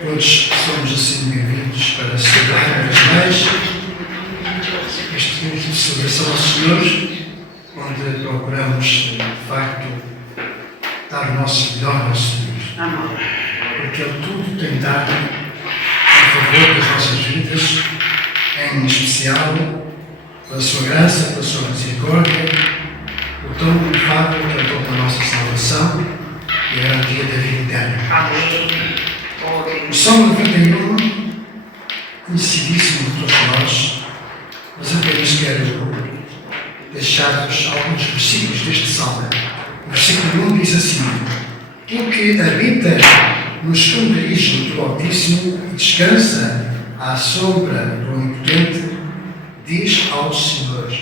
Todos somos assim bem-vindos para celebrar uma vez mais este momento de celebração ao Senhor, onde procuramos, de facto, dar o nosso melhor ao Senhor. Porque Ele tudo tem dado em favor das nossas vidas, em especial pela sua graça, pela sua misericórdia, o tão inefável que é toda a nossa salvação e a garantia da vida eterna. Amém. O Salmo 91, conhecidíssimo de todos nós, mas apenas quero deixar-vos alguns versículos deste Salmo. O versículo 1 diz assim: O que habita no esconderijo do Altíssimo e descansa à sombra do Onipotente, diz ao Senhor: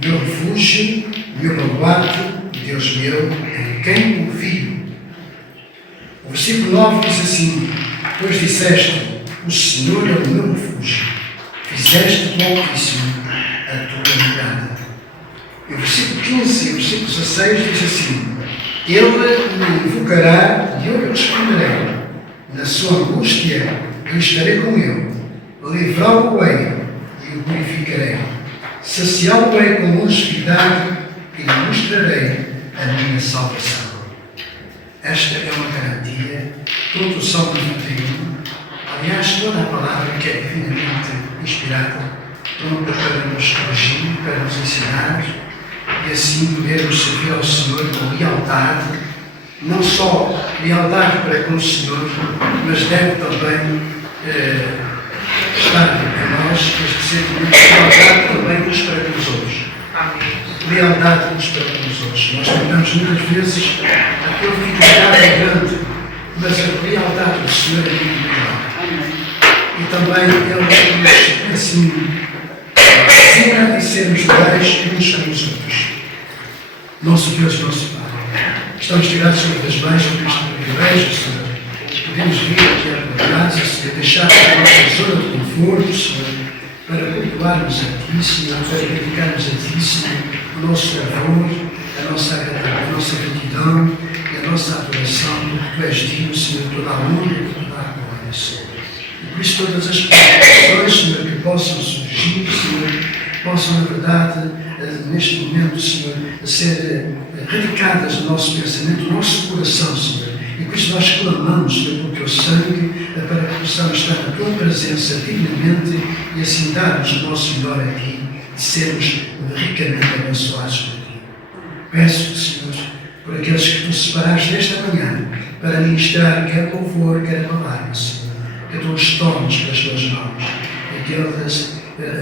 Meu refúgio, meu baluarte, Deus meu, em quem confio. O versículo 9 diz assim: Pois disseste, o Senhor é o meu refúgio, fizeste do Altíssimo a tua morada. E o versículo 15 e o versículo 16 diz assim: Ele me invocará e eu lhe responderei. Na sua angústia eu estarei com ele. Livrá-lo-ei e o glorificarei. Saciá-lo-ei com longevidade e lhe mostrarei a minha salvação. Esta é uma garantia, todo o Salmo 91, aliás, toda a palavra que é divinamente inspirada, pronta para nos corrigir, para nos ensinar e assim podermos servir ao Senhor com lealdade, não só lealdade para com o Senhor, mas deve também estar em nós este sentimento de lealdade também uns para com os outros. Lealdade uns para com os outros. Nós tentamos muitas vezes a fidelidade é grande, mas a lealdade do Senhor é muito maior. E também Ele nos ensina a sermos leais uns com os outros. Nosso Deus, nosso Pai, estamos tirados uma vez mais por este privilégio, Senhor. Podemos vir aqui à tua casa, Senhor, deixar a nossa zona de conforto, Senhor, para cultuarmos a Ti, Senhor, para dedicarmos a Ti, Senhor, o nosso louvor, a nossa gratidão e a nossa adoração, porque Tu és digno, Senhor, de toda a honra e de toda a glória, Senhor. E por isso todas as preocupações, Senhor, que possam surgir, Senhor, possam, na verdade, neste momento, Senhor, ser radicadas no nosso pensamento, no nosso coração, Senhor. E por isso nós clamamos, Senhor, pelo Teu sangue, para que possamos estar na Tua presença dignamente e assim darmos o nosso melhor a Ti, e sermos ricamente abençoados por Ti. Peço, Senhor, por aqueles que Tu separaste nesta manhã, para ministrar quer louvor, quer palavra, Senhor, que Tu os tomes pelas Tuas mãos, e que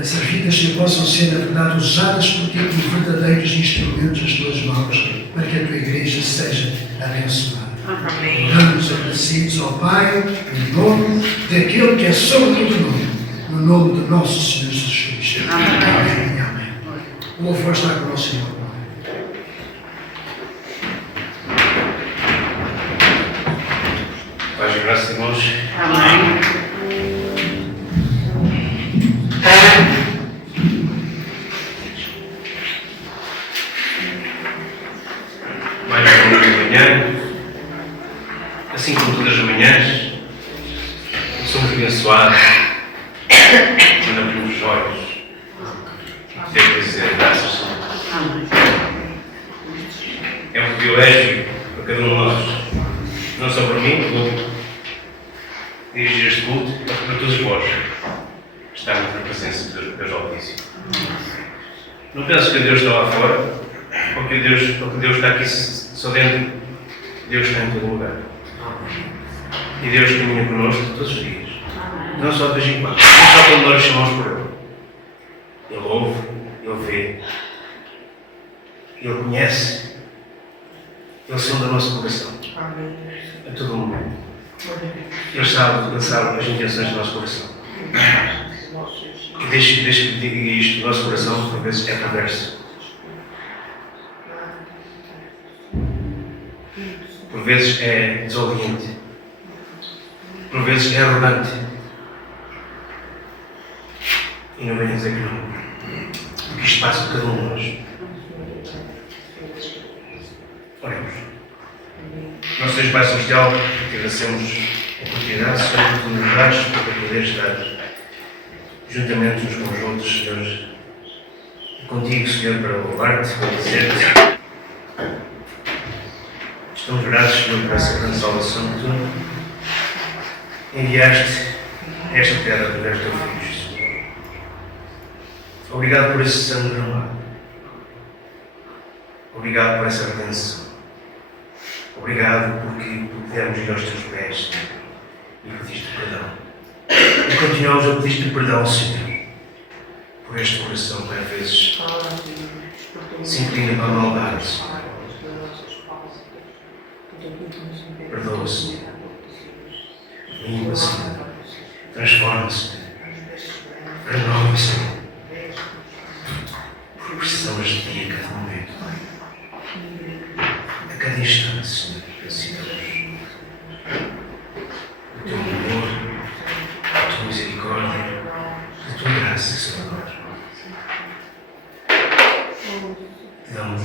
essas vidas, Senhor, possam ser, na verdade, usadas por Ti como verdadeiros instrumentos das Tuas mãos, para que a Tua Igreja seja abençoada. Oramos agradecidos ao Pai, em nome daquele que é sobre todo nome, no nome do nosso Senhor Jesus Cristo. Amém e amém. O louvor está com o Senhor. Paz e graça, irmãos. Amém. Mais um domingo de manhã, assim como todas as manhãs, somos abençoados, quando abrimos os olhos, devo dizer graças. É um privilégio para cada um de nós, não só para mim, como dirigir este culto, mas para todos vós, estarmos na presença de Deus Altíssimo. Não penso que Deus está lá fora, ou que Deus está aqui só dentro. Deus está em todo lugar. E Deus caminha connosco todos os dias. Não só de vez em quando. Não só quando nós chamamos por Ele. Ele ouve, Ele vê, Ele conhece, Ele sonda o nosso coração. A todo momento. Ele sabe lançar as intenções do nosso coração. E deixe que diga isto: o nosso coração, por vezes, é perverso. Por vezes é desobediente. Por vezes é arrogante. E não venho dizer que não. Porque isto passa por cada um de nós. Oremos. Nosso Deus Pai Celestial, que agradecemos a oportunidade, Senhor, que nos dás para poder estar juntamente uns com os outros, Senhor, e contigo, Senhor, para louvar-te, para dizer-te. Estamos gratos, Senhor, por essa grande salvação que tu enviaste a esta terra através do teu Filho, Senhor. Obrigado por esse sangue derramado. Obrigado por essa redenção. Obrigado porque pudemos ir aos teus pés, Senhor, e pediste perdão. E continuamos a pedir-te perdão, Senhor, por este coração que às vezes se inclina para a maldade, Senhor. Perdoa, Senhor. Limpa, Senhor. Transforma, Senhor. Renova, Senhor. Porque precisamos de ti a cada momento, Pai. A cada instante, Senhor, precisamos do teu amor, da tua misericórdia, da tua graça, Senhor. Te damos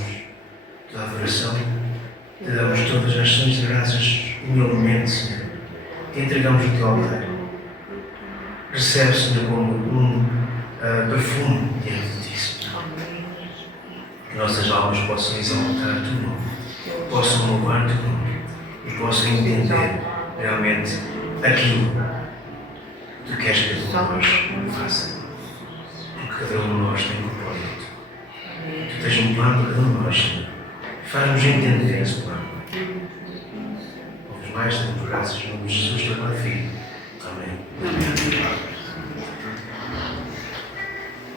toda a adoração, te damos todas as ações de graças humildemente, Senhor. Te entregamos o teu altar. Recebe, Senhor, como um perfume diante de ti, Senhor. Que nossas almas possam exaltar o teu nome, possam louvar o teu nome e possam entender realmente aquilo que tu queres que cada um de nós faça. Porque cada um de nós tem um propósito. Tu tens um plano para cada um de nós, Senhor. Faz-nos entender esse plano. Uma vez mais, damos graças em nome de Jesus, teu Pai, Filho. Amém.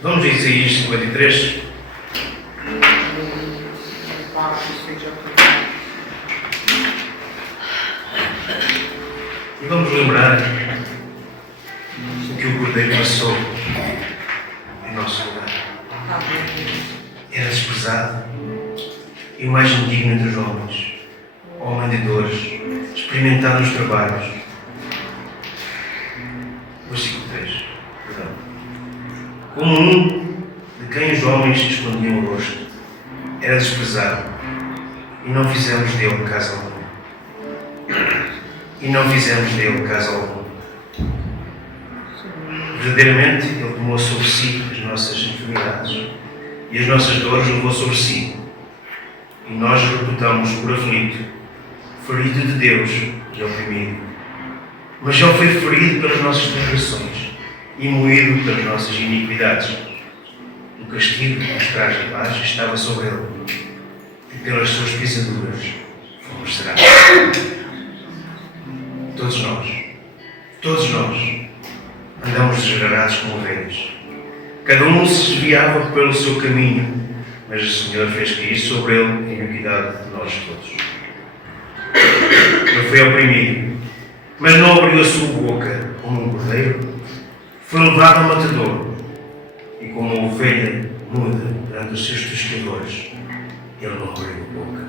Vamos a Isaías 53. E vamos lembrar o que o Cordeiro passou em nosso lugar. Era desprezado e o mais indigno entre os homens, homem de dores, experimentado nos trabalhos. Versículo 3. Perdão. Como um de quem os homens escondiam o rosto, era desprezado, e não fizemos dele caso algum. E não fizemos dele caso algum. Verdadeiramente, ele tomou sobre si as nossas enfermidades e as nossas dores levou sobre si. E nós o reputamos por aflito, ferido de Deus e oprimido. Mas ele foi ferido pelas nossas transgressões e moído pelas nossas iniquidades. O castigo que nos traz a paz estava sobre ele, e pelas suas pisaduras fomos sarados. Todos nós, andamos desgarrados como ovelhas. Cada um se desviava pelo seu caminho, mas o Senhor fez cair sobre ele a iniquidade de nós todos. Ele foi oprimido, mas não abriu a sua boca como um cordeiro. Foi levado ao matador, e como uma ovelha muda perante os seus tosqueadores, ele não abriu a boca.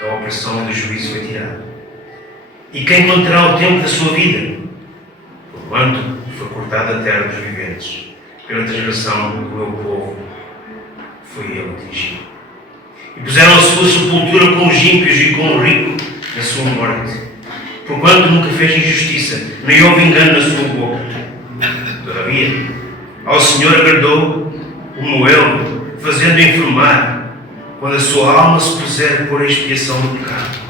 Da opressão e do juízo foi tirado. E quem contará o tempo da sua vida? Porquanto foi cortada a terra dos viventes. Pela transgressão do meu povo foi ele atingido. E puseram a sua sepultura com os ímpios e com o rico na sua morte. Porquanto nunca fez injustiça, nem houve engano na sua boca. Todavia, ao Senhor agradou o moê-lo, fazendo enfermar, quando a sua alma se puser por expiação do pecado.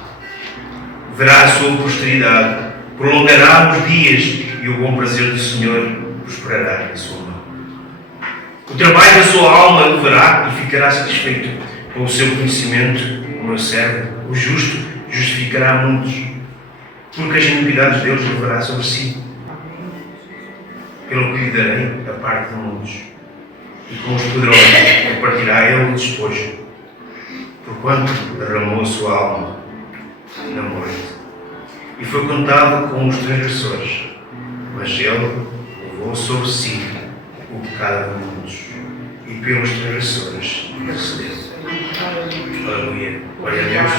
Verá a sua posteridade, prolongará os dias, e o bom prazer do Senhor prosperará em sua mão. O trabalho da sua alma ele verá e ficará satisfeito. Com o seu conhecimento, o meu servo, o justo, justificará muitos, porque as iniquidades deles levará sobre si. Pelo que lhe darei a parte de muitos, e com os poderosos repartirá ele o despojo, porquanto derramou a sua alma na morte, e foi contado com os transgressores, mas ele levou sobre si o pecado de muitos, e pelos transgressores recebeu. Aleluia. Glória a Deus.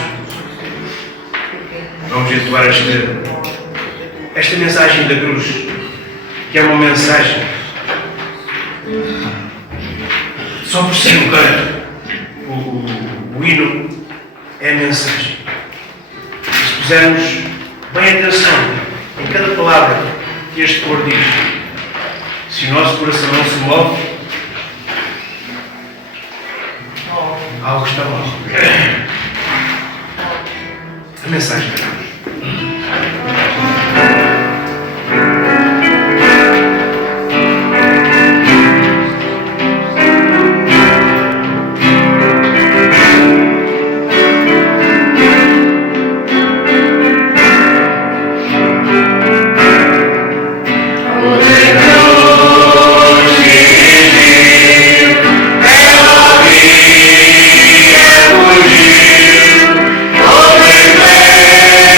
Vamos entoar esta mensagem da cruz, que é uma mensagem só por si o canto, o hino é a mensagem. Se pusermos bem atenção em cada palavra que este coro diz, se o nosso coração não se move, algo está mal. A mensagem de Deus. Oh,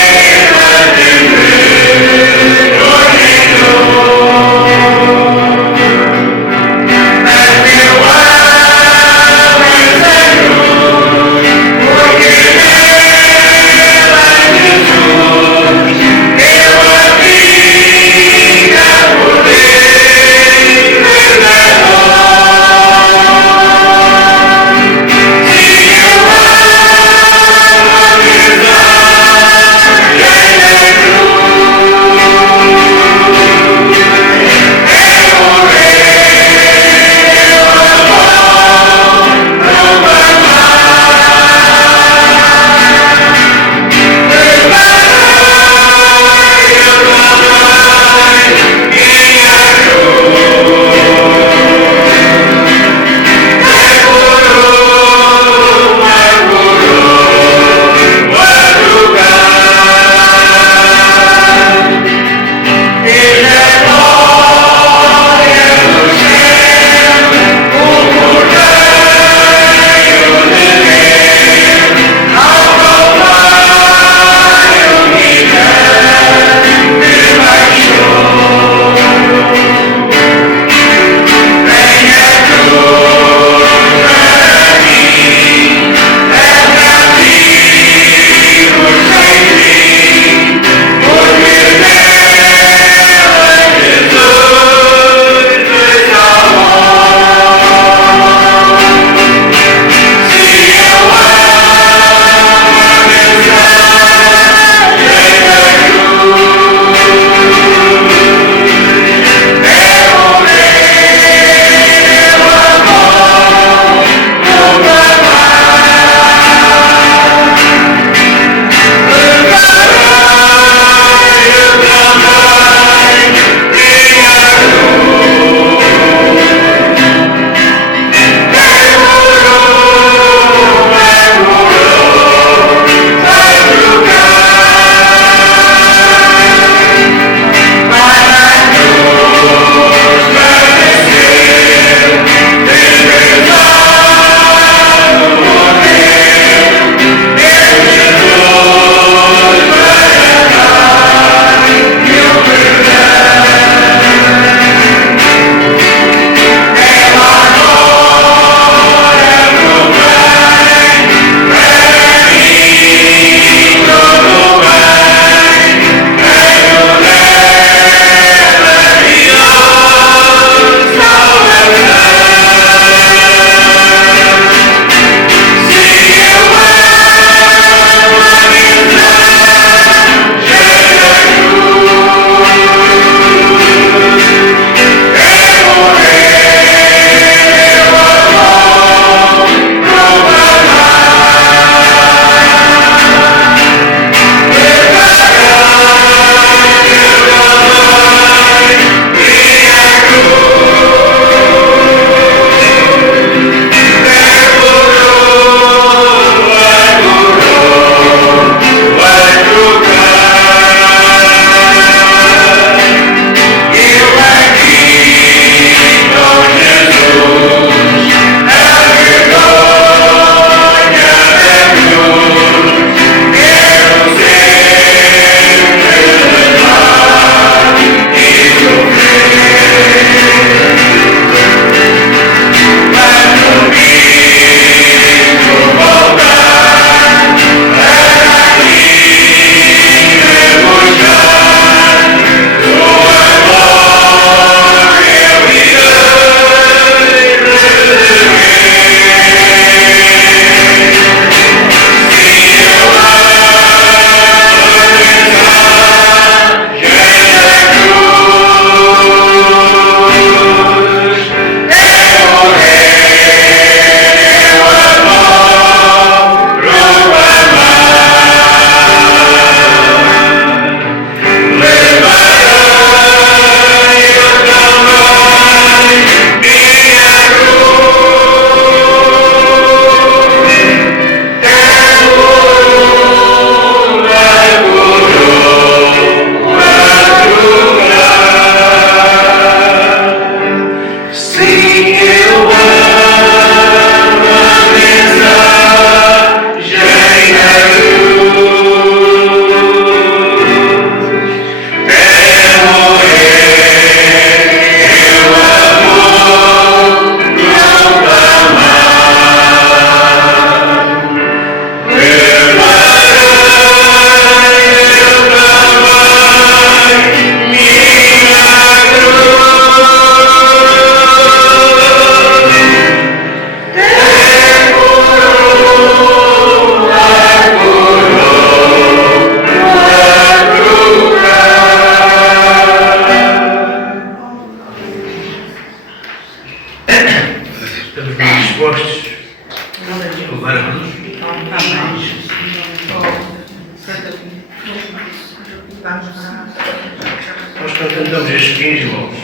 Nós, quando cantamos estes hinos, irmãos,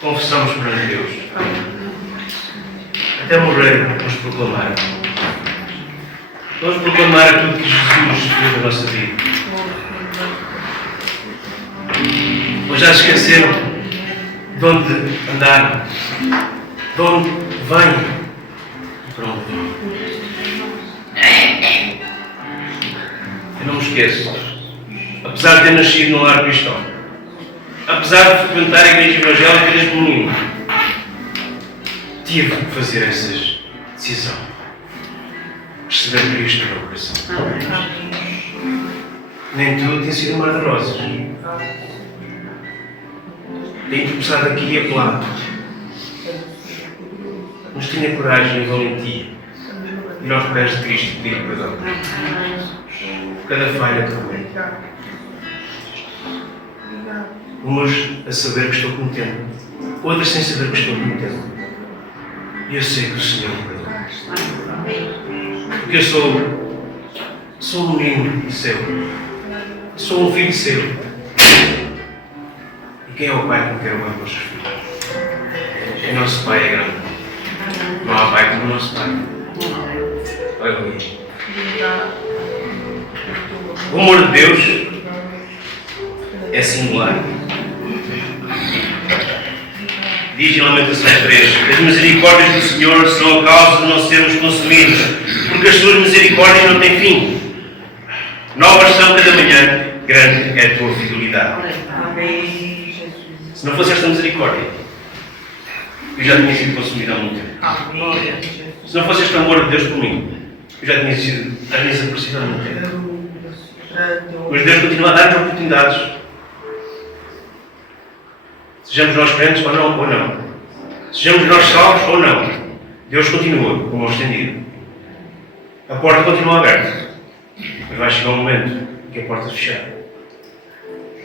confessamos perante Deus. Até morrer, vamos proclamar. Vamos proclamar aquilo que Jesus fez na nossa vida. Ou já se esqueceram de onde andaram, de onde vêm, para onde vão. Eu não me esqueço. Apesar de ter nascido num lar cristão, apesar de frequentar a igreja evangélica desde menino, tive que fazer essa decisão. Receber Cristo no meu coração. Nem tudo tem sido mar de rosas. Tenho tropeçado aqui e acolá. Mas tinha coragem e valentia de ir aos pés de Cristo e pedir perdão. Por cada falha que cometi. Umas a saber que estou cometendo, outras sem saber que estou cometendo. E eu sei que o Senhor me perdoa. Porque eu sou um menino seu. Sou um filho seu. E quem é o Pai que me quer o bem para os seus filhos? O nosso Pai é grande. Não há Pai como o nosso Pai. Aleluia. O amor de Deus é singular. Diz em Lamentações 3: as misericórdias do Senhor são a causa de não sermos consumidos, porque as suas misericórdias não têm fim. Novas são cada manhã, grande é a tua fidelidade. Se não fosse esta misericórdia, eu já tinha sido consumido há muito tempo. Se não fosse este amor de Deus por mim, eu já tinha desaparecido há muito tempo. Mas Deus continua a dar-nos oportunidades. Sejamos nós crentes ou não. Sejamos nós salvos ou não. Deus continua com a mão estendida. A porta continua aberta. Mas vai chegar um momento que a porta se fechar.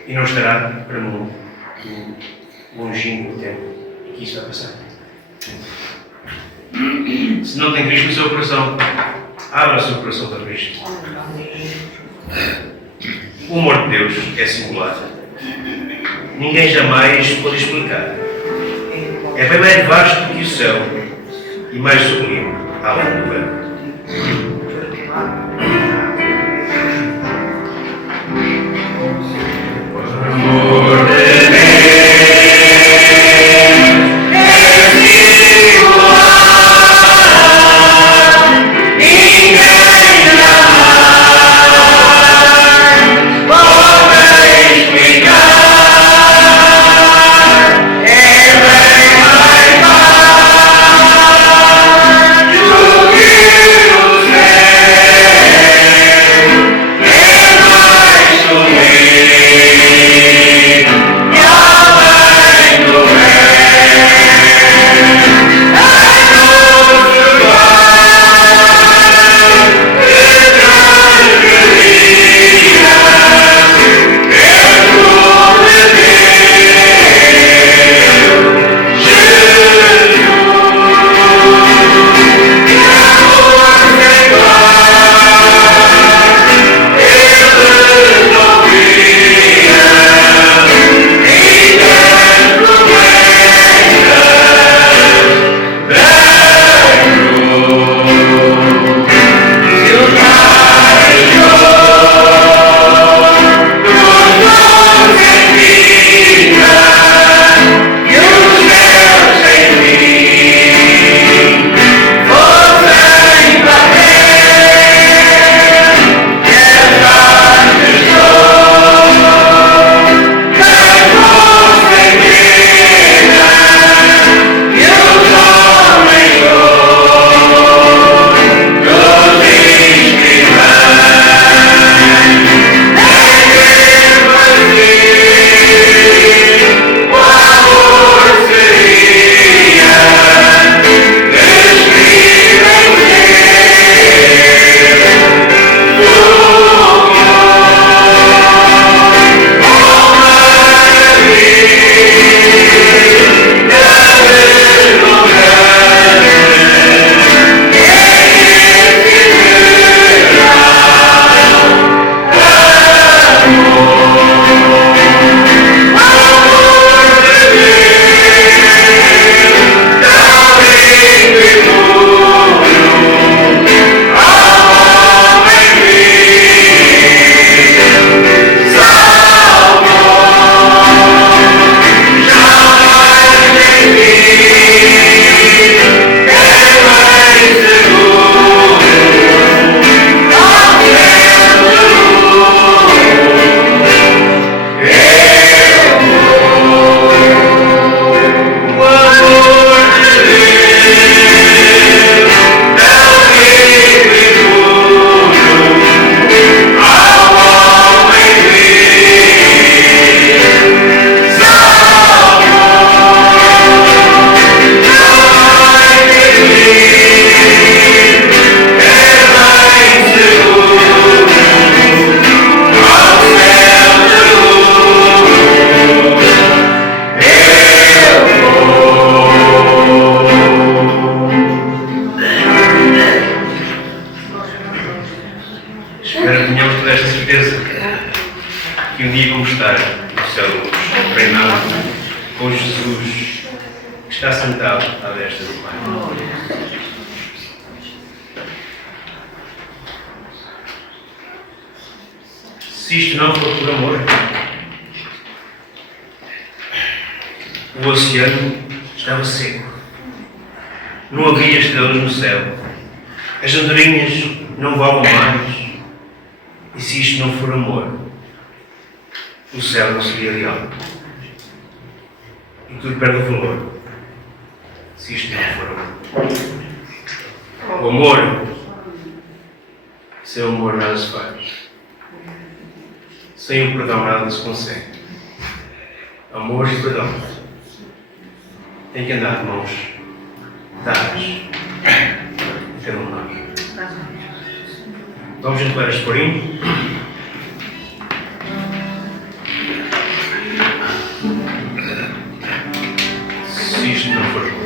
E não estará para muito longínquo o tempo que isso vai passar. Se não tem Cristo no seu coração, abra o seu coração para Cristo. O amor de Deus é singular. Ninguém jamais pode explicar. É bem mais vasto que o céu e mais sublime além do véu. Amor de Deus é singular. Ninguém jamais Espero que tenhamos toda esta certeza que um dia vamos estar no céu da luz, reinando com Jesus, que está sentado à destra do Pai. Se isto não for por amor, o oceano estava seco. Não havia estrelas no céu. As andorinhas não voam mais. E se isto não for amor, o céu não seria real. E tudo perde o valor. Se isto não for amor. O amor, sem o amor nada se faz. Sem o perdão nada se consegue. Amor e perdão têm que andar de mãos dadas em cada um de nós. Vamos entoar este corinho. Se isto não for amor.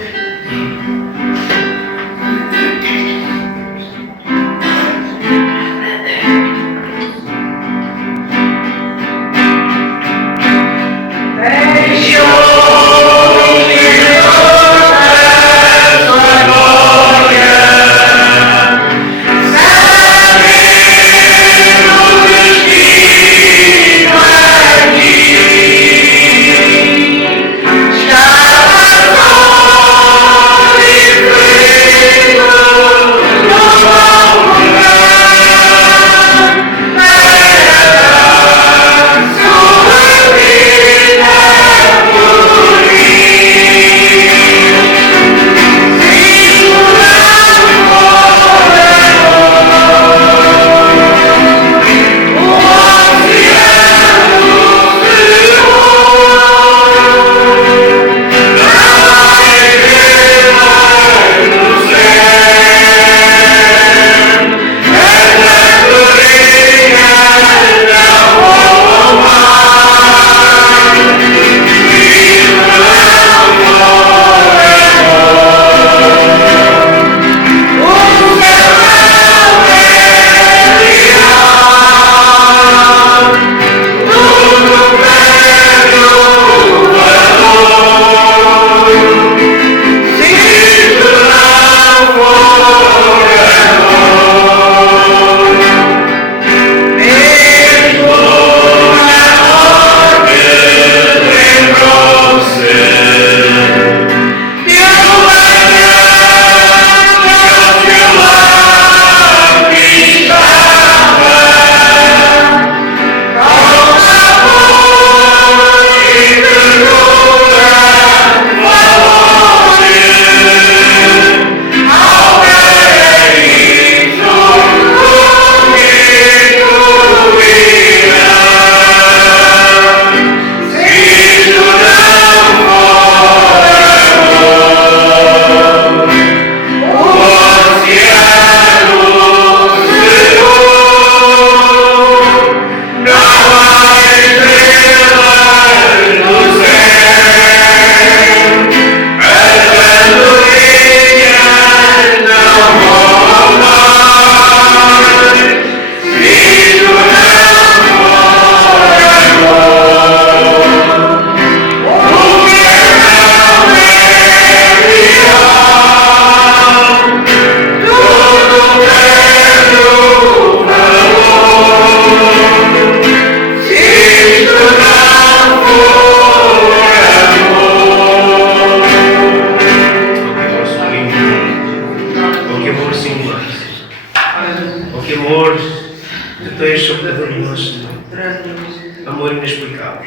Amor inexplicável.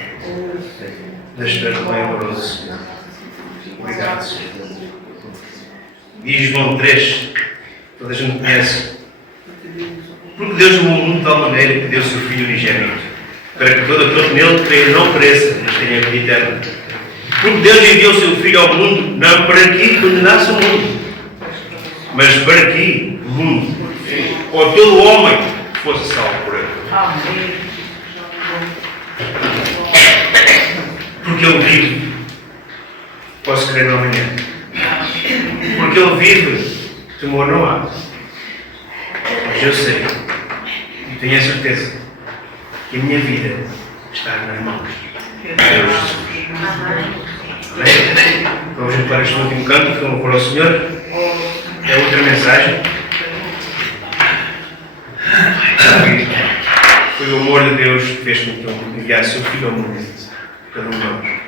Deixa-me bem amoroso, Senhor. Obrigado, Senhor. Diz João 3, toda a gente conhece. Porque Deus amou o mundo de tal maneira que deu o seu Filho unigênito, para que todo aquele que nele creia não pereça, mas tenha vida eterna. Porque Deus enviou o seu Filho ao mundo, não para que condenasse o mundo, mas para que o mundo, ou todo homem, fosse salvo por ele. Porque ele vive, posso crer no amanhã. Porque ele vive, temor não há. Mas eu sei, E tenho a certeza que a minha vida está nas mãos de Deus Jesus. Amém? Vamos para este último canto, que vamos para o Senhor. É outra mensagem. Foi o amor de Deus que fez com que eu enviasse o seu Filho ao mundo, cada um de nós.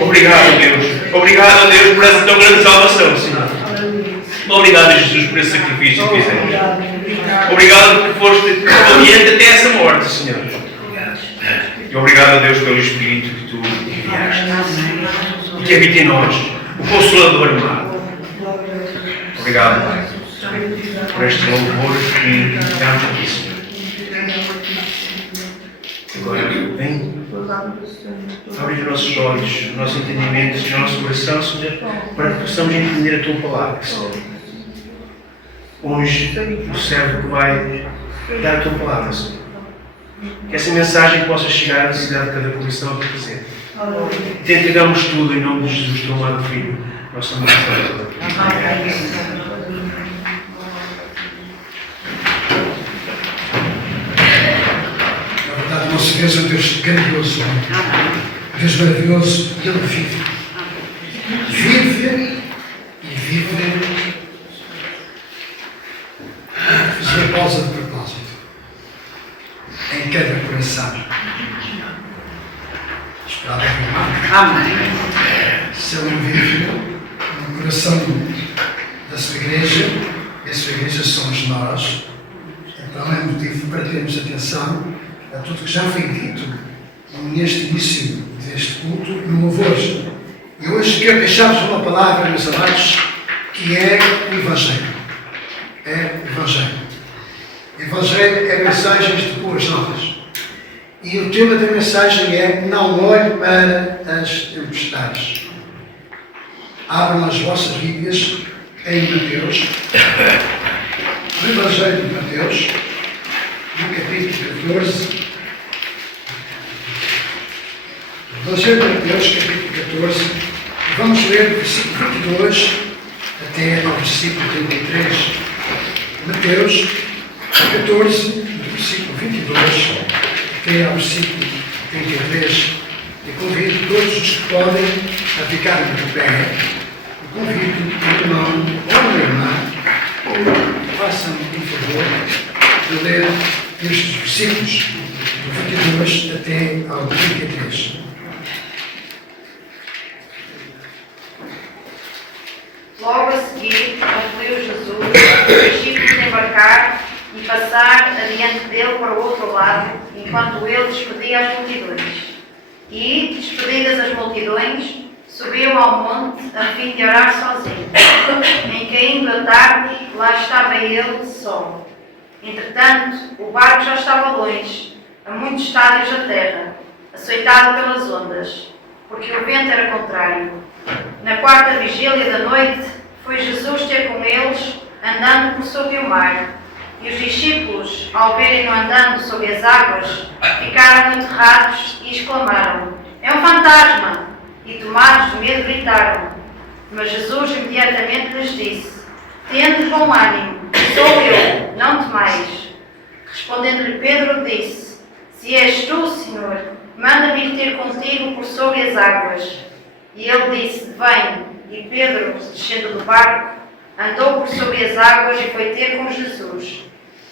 Obrigado, Deus. Obrigado, Deus, por essa tão grande salvação, Senhor. Obrigado, Jesus, por esse sacrifício que fizemos. Obrigado porque foste obediente até essa morte, Senhor. E obrigado a Deus pelo Espírito que tu enviaste e que habita em nós, o Consolador amado. Obrigado, Pai, por este louvor que damos aqui, Senhor. Agora, vem abrir os nossos olhos, o nosso entendimento e o nosso coração, Senhor, para que possamos entender a Tua palavra, Senhor. Hoje, o servo que vai dar a Tua palavra, Senhor. Que essa mensagem possa chegar à necessidade de cada coração aqui presente. Te entregamos tudo em nome de Jesus, Teu amado Filho, nosso amado Salvador. Nosso Deus é um Deus grandioso, Deus maravilhoso, e Ele vive. Vive e vive. Fiz uma pausa de propósito em cada coração. Esperava que não. Amém. Se Ele não vive, no coração da sua igreja, e a sua igreja somos nós. Então é motivo para termos atenção a tudo que já foi dito neste início deste culto no louvor. E hoje quero deixar-vos uma palavra, meus amados, que é o Evangelho. É o Evangelho. O Evangelho é mensagens de boas novas. E o tema da mensagem é: não olhe para as tempestades. Abram as vossas Bíblias em Mateus, no Evangelho de Mateus, no capítulo 14. Evangelho de Mateus, capítulo 14. Vamos ler do versículo 22 até ao versículo 33. Mateus 14, do versículo 22 até ao versículo 33. E convido todos os que podem a ficarem de pé. E convido o irmão ou a irmã, façam-me o favor de ler estes versículos do 22 até ao 33. Logo a seguir, concluiu Jesus os discípulos embarcar e passar adiante dele para o outro lado, enquanto ele despedia as multidões. E, despedidas as multidões, subiu ao monte a fim de orar sozinho. Em caindo a tarde, lá estava ele só. Entretanto, o barco já estava longe, a muitos estádios da terra, açoitado pelas ondas, porque o vento era contrário. Na quarta vigília da noite, foi Jesus ter com eles, andando por sobre o mar. E os discípulos, ao verem-no andando sobre as águas, ficaram muito ratos e exclamaram: é um fantasma! E tomados de medo gritaram. Mas Jesus imediatamente lhes disse: tende bom ânimo, sou eu, não temais. Respondendo-lhe Pedro, disse: se és tu, Senhor, manda-me ir ter contigo por sobre as águas. E ele disse: vem. E Pedro, descendo do barco, andou por sobre as águas e foi ter com Jesus.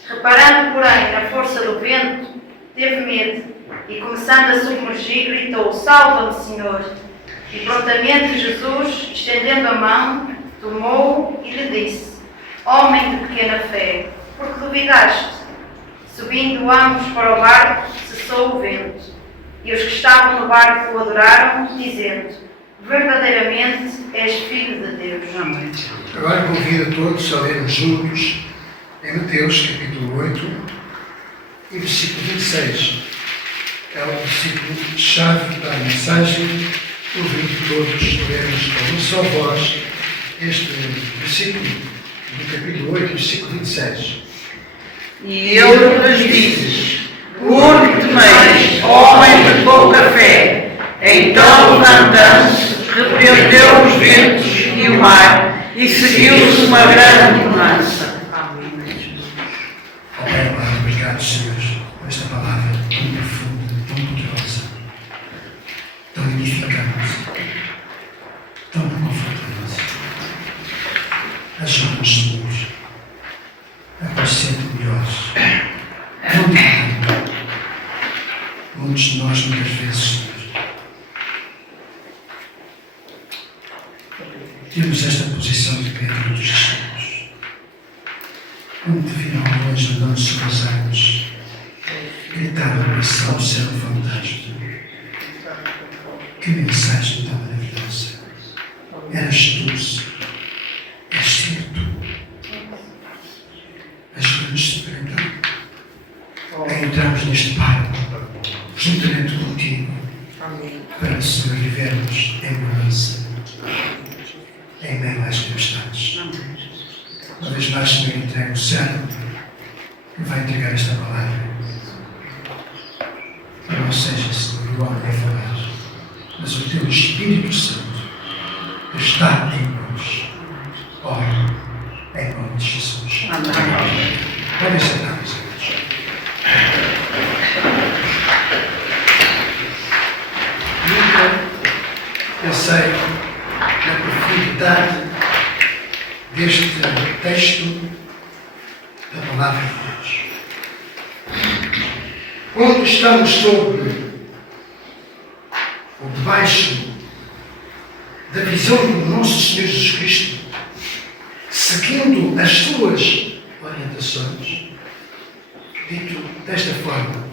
Reparando, porém, na força do vento, teve medo e, começando a submergir, gritou: salva-me, Senhor! E prontamente Jesus, estendendo a mão, tomou-o e lhe disse: homem de pequena fé, por que duvidaste? Subindo ambos para o barco, cessou o vento. E os que estavam no barco o adoraram, dizendo: verdadeiramente és filho de Deus. Amém. Agora convido a todos a lermos juntos em Mateus capítulo 8 e versículo 26. É o versículo-chave da mensagem. Convido todos a lermos com uma só voz este versículo do capítulo 8, versículo 26. E ele lhes disse: por que temeis, homem de pouca fé? Então, levantando-se, repreendeu os ventos e o mar, e seguiu-se uma grande bonança. Ó Pai amado, obrigado, Senhor, por esta palavra tão profunda, tão poderosa, tão edificante, tão confortante. Ajuda-nos, Senhor, a conhecer melhores. Muitos de nós, muitas vezes, Senhor, temos esta posição de Pedro dos discípulos, onde viram longe andando sobre as águas, gritaram a oração ser um fantasma. Que mensagem tão maravilhosa! Eras tu, Senhor, és ser tu. Ajuda-nos, Senhor, então, a entrarmos neste barco, juntamente contigo, para, Senhor, vivermos em mudança, em meio às tempestades. Uma vez mais, Senhor, entrego o servo que vai entregar esta palavra. Que não seja, Senhor, o homem a falar, mas o teu Espírito Santo está em nós. Ora, em nome de Jesus. Amém. Podem sentar, meus amigos. Nunca pensei na profundidade deste texto da Palavra de Deus. Quando estamos sobre ou debaixo da visão do nosso Senhor Jesus Cristo, seguindo as suas orientações, dito desta forma,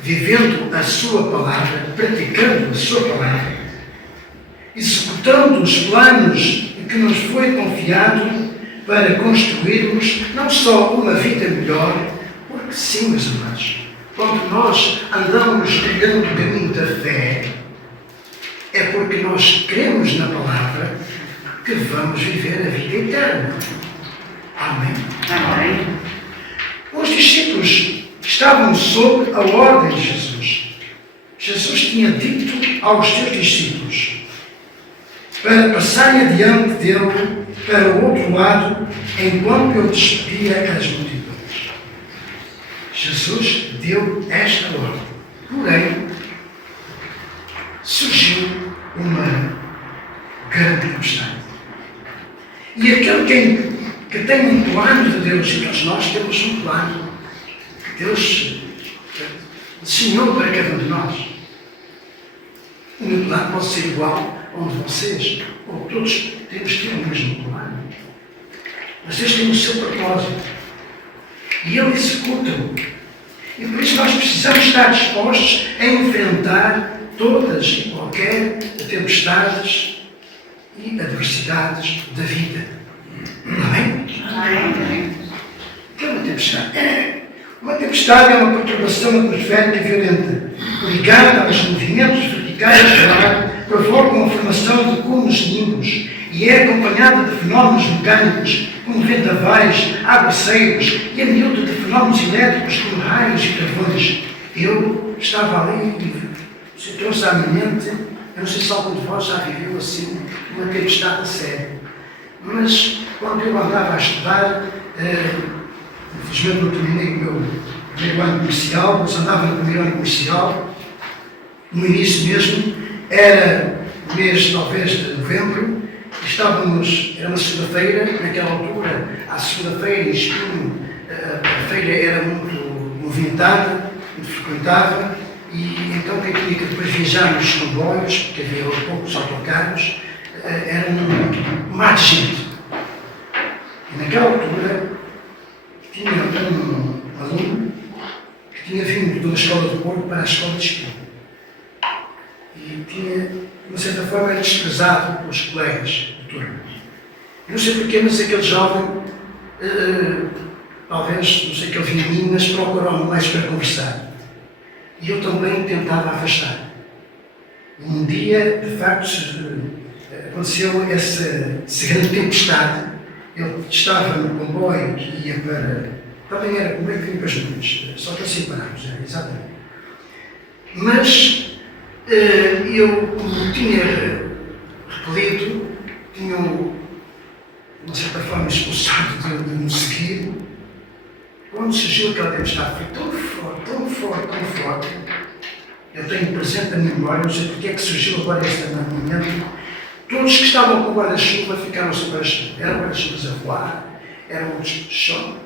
vivendo a sua palavra, praticando a sua palavra, executando os planos que nos foi confiado para construirmos não só uma vida melhor, porque sim, meus amados, quando nós andamos trilhando o caminho da fé, é porque nós cremos na palavra que vamos viver a vida eterna. Amém. Amém. Os discípulos estavam sob a ordem de Jesus. Jesus tinha dito aos seus discípulos para passarem adiante dele para o outro lado, enquanto ele despedia as multidões. Jesus deu esta ordem. Porém, surgiu uma grande tempestade. E aquele que tem um plano de Deus, e todos nós temos um plano que Deus desenhou para cada um de nós. O meu plano pode ser igual ao de vocês, ou todos temos que ter o mesmo plano. Mas Deus tem o seu propósito. E Ele executa-o. E por isso nós precisamos estar dispostos a enfrentar todas e qualquer tempestades e adversidades da vida. Amém? Amém. O que é uma tempestade? Uma tempestade é uma perturbação atmosférica violenta, ligada aos movimentos verticais do ar, provocam a formação de cúmulos nimbos e é acompanhada de fenómenos mecânicos, como vendavais, aguaceiros e a miúdo de fenómenos elétricos, como raios e trovões. Eu estava ali e se trouxe à minha mente, eu não sei se algum de vós já viveu assim, uma tempestade a sério. Mas quando eu andava a estudar, infelizmente não terminei o meu primeiro ano comercial, mas andava no primeiro ano comercial, no início mesmo, era mês talvez de novembro, estávamos, era uma segunda-feira, naquela altura, à segunda-feira em Espinho, a feira era muito movimentada, muito frequentada, e então quem tinha que depois viajar nos comboios, porque havia poucos autocarros, era um mar de gente. E naquela altura tinha um aluno que tinha vindo da escola do Porto para a escola de Espinho. E tinha, de uma certa forma, era desprezado pelos colegas de turma. Eu não sei porquê, mas aquele jovem, talvez, não sei que ele vinha a mim, mas procurou-me mais para conversar. E eu também tentava afastar. Um dia, de facto, aconteceu essa grande tempestade. Ele estava no comboio que ia para... Também era comboio que vinha para as nuvens, só que assim parámos, exatamente. Mas eu, como tinha repelido, tinha, de uma certa forma, expulsado de me seguir. Quando surgiu aquela tempestade, foi tão forte, tão forte, tão forte. Eu tenho presente na minha memória, não sei porque é que surgiu agora esta momento. Todos que estavam com o guarda-chuva ficaram sem guarda-chuva. Eram guarda-chuvas a voar, eram outros de chão.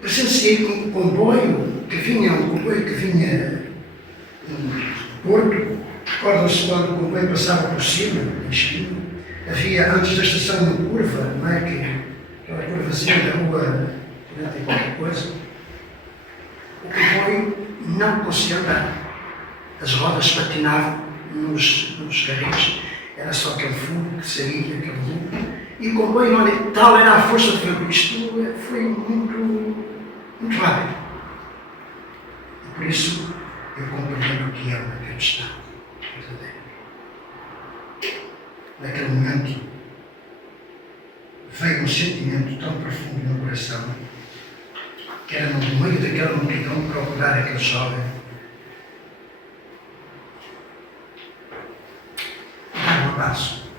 Presenciei um comboio que vinha do Porto. Recordam-se quando o comboio passava por cima, em Espinho. Havia, antes da estação, uma curva, não é? Aquela curvazinha da rua, tem qualquer coisa. O comboio não conseguia andar. As rodas patinavam nos carris. Era só aquele fundo que saía, aquele rumo. E o comboio não era tal, era a força do vento. Isto foi muito rápido. E por isso eu compreendo o que é uma tempestade verdadeira. Naquele momento veio um sentimento tão profundo no meu coração que era no meio daquela multidão procurar aquele jovem. Dar um abraço.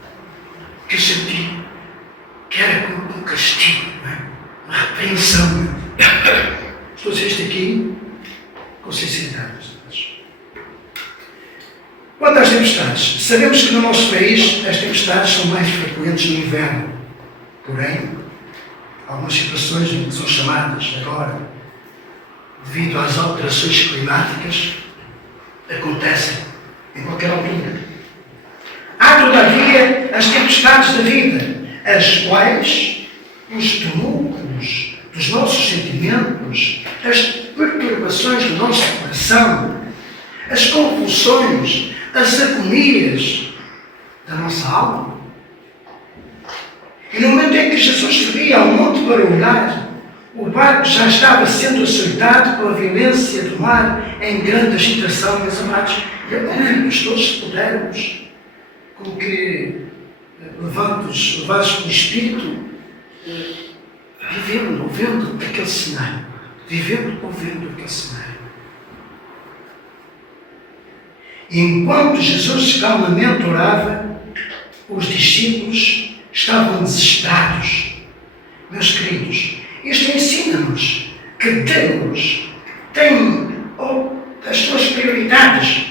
Que eu senti que era como um castigo, não é? Uma repreensão. Estou a dizer isto aqui com sinceridade. Quanto às tempestades, sabemos que no nosso país as tempestades são mais frequentes no inverno. Porém, algumas situações que são chamadas agora, devido às alterações climáticas, acontecem em qualquer altura. Há, todavia, as tempestades da vida, as quais os tumultos dos nossos sentimentos, as perturbações do nosso coração, as convulsões, as agonias da nossa alma. E no momento em que Jesus subia ao monte para orar, o barco já estava sendo açoitado pela violência do mar em grande agitação, meus amados. E ouvimos todos, se pudermos, com que, levados pelo Espírito, vivendo, ouvindo aquele cenário. Vivendo, ouvindo aquele cenário. E enquanto Jesus calmamente orava, os discípulos estavam desesperados. Meus queridos, isto ensina-nos que Deus tem as suas prioridades.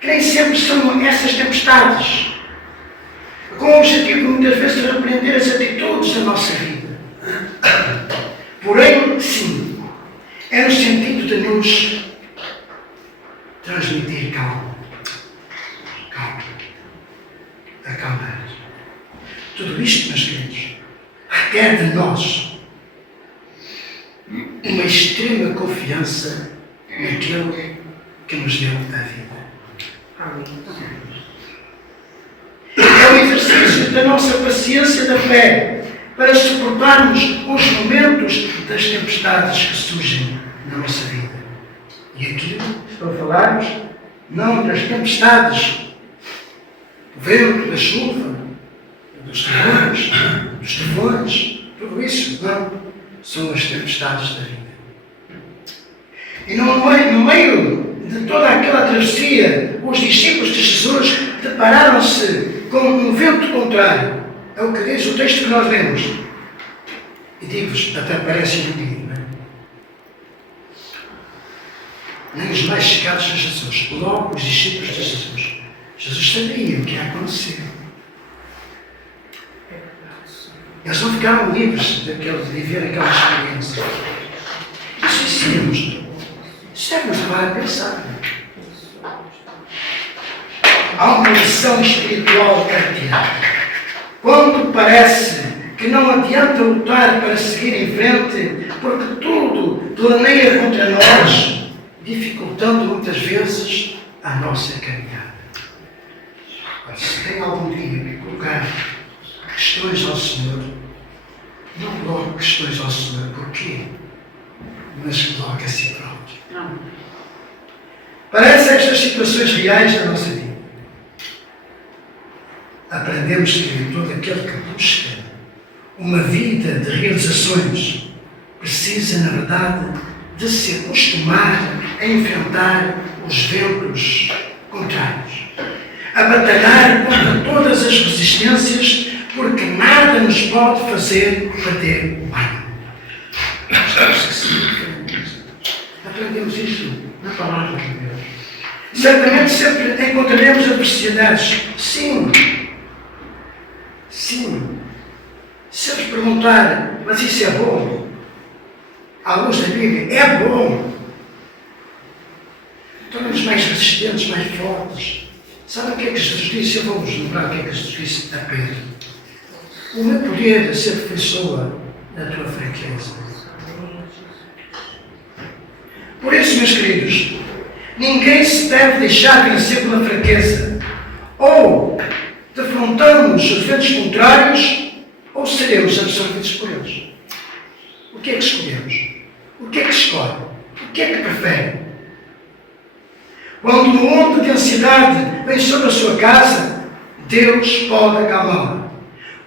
Que nem sempre são essas tempestades, com o objetivo muitas vezes de repreender as atitudes da nossa vida. Porém, sim, é no sentido de nos transmitir calma. Calma. Acalmar. Tudo isto, meus queridos, requer de nós uma extrema confiança naquele que nos deu a vida. É o exercício da nossa paciência da fé para suportarmos os momentos das tempestades que surgem na nossa vida. E aqui estou a falar não das tempestades do vento, da chuva, dos trovões, tudo isso, não. São as tempestades da vida. E no meio de toda aquela travessia, os discípulos de Jesus depararam-se com um vento contrário. É o que diz o texto que nós lemos. E digo-vos, até parece iludido, não é? Nem os mais chegados a Jesus, logo os discípulos de Jesus. Jesus sabia o que ia acontecer. Eles não ficaram livres de viver aquela experiência. Isso ensina-nos. Isto deve nos levar a pensar. Há uma lição espiritual a retirar. Quando parece que não adianta lutar para seguir em frente, porque tudo planeia contra nós, dificultando muitas vezes a nossa caminhada. Mas se tem algum dia que colocar questões ao Senhor, não coloque questões ao Senhor. Porquê? Mas coloque a si próprio. Parecem estas situações reais da nossa vida. Aprendemos que todo aquele que busca uma vida de realizações precisa, na verdade, de se acostumar a enfrentar os ventos contrários, a batalhar contra todas as resistências, porque nada nos pode fazer perder o ânimo. Aprendemos isto na palavra de Deus. Certamente sempre encontraremos adversidades. Sim. Sim. Se eu vos perguntar, mas isso é bom? À luz da Bíblia, é bom. Torna-nos mais resistentes, mais fortes. Sabe o que é que Jesus disse? Eu vou-vos lembrar o que é que Jesus disse a Pedro. O meu poder se aperfeiçoa na tua fraqueza. Por isso, meus queridos, ninguém se deve deixar vencer pela fraqueza. Ou defrontamos os ventos contrários, ou seremos absorvidos por eles. O que é que escolhemos? O que é que escolhe? O que é que prefere? Quando uma onda de ansiedade vem sobre a sua casa, Deus pode acalmá-la.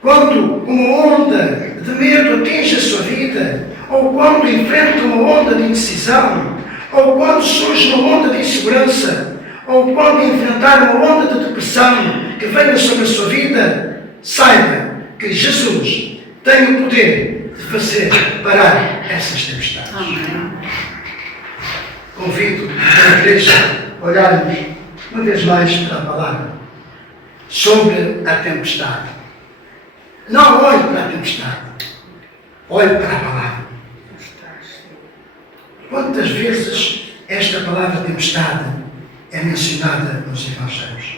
Quando uma onda de medo atinge a sua vida, ou quando enfrenta uma onda de indecisão, ou quando surge uma onda de insegurança, ou quando enfrentar uma onda de depressão que venha sobre a sua vida, saiba que Jesus tem o poder de fazer parar essas tempestades. Convido a igreja a olharmos uma vez mais para a palavra sobre a tempestade. Não olhe para a tempestade, olhe para a palavra. Quantas vezes esta palavra tempestade é mencionada nos Evangelhos.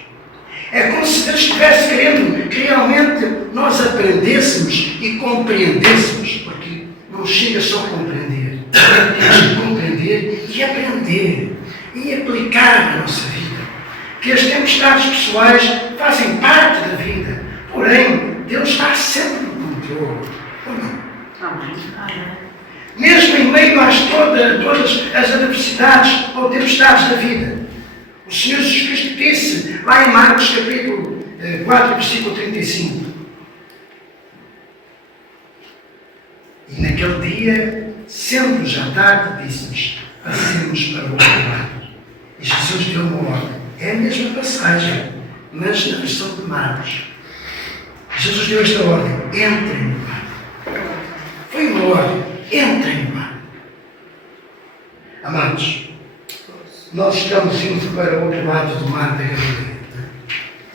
É como se Deus estivesse querendo que realmente nós aprendêssemos e compreendêssemos, porque não chega só a compreender, temos que compreender e aprender e aplicar na nossa vida. Que as tempestades pessoais fazem parte da vida, porém, Deus está sempre no controle. Ou não? Amém. Mesmo em meio a todas as adversidades ou tempestades da vida. O Senhor Jesus Cristo disse, lá em Marcos capítulo 4, versículo 35. E naquele dia, sendo já tarde, disse-nos, passemos para o outro lado. E Jesus deu uma ordem. É a mesma passagem, mas na versão de Marcos. Jesus deu esta ordem, entrem no barco. Foi uma ordem, entrem no barco. Amados, nós estamos indo para o outro lado do mar da Galileia.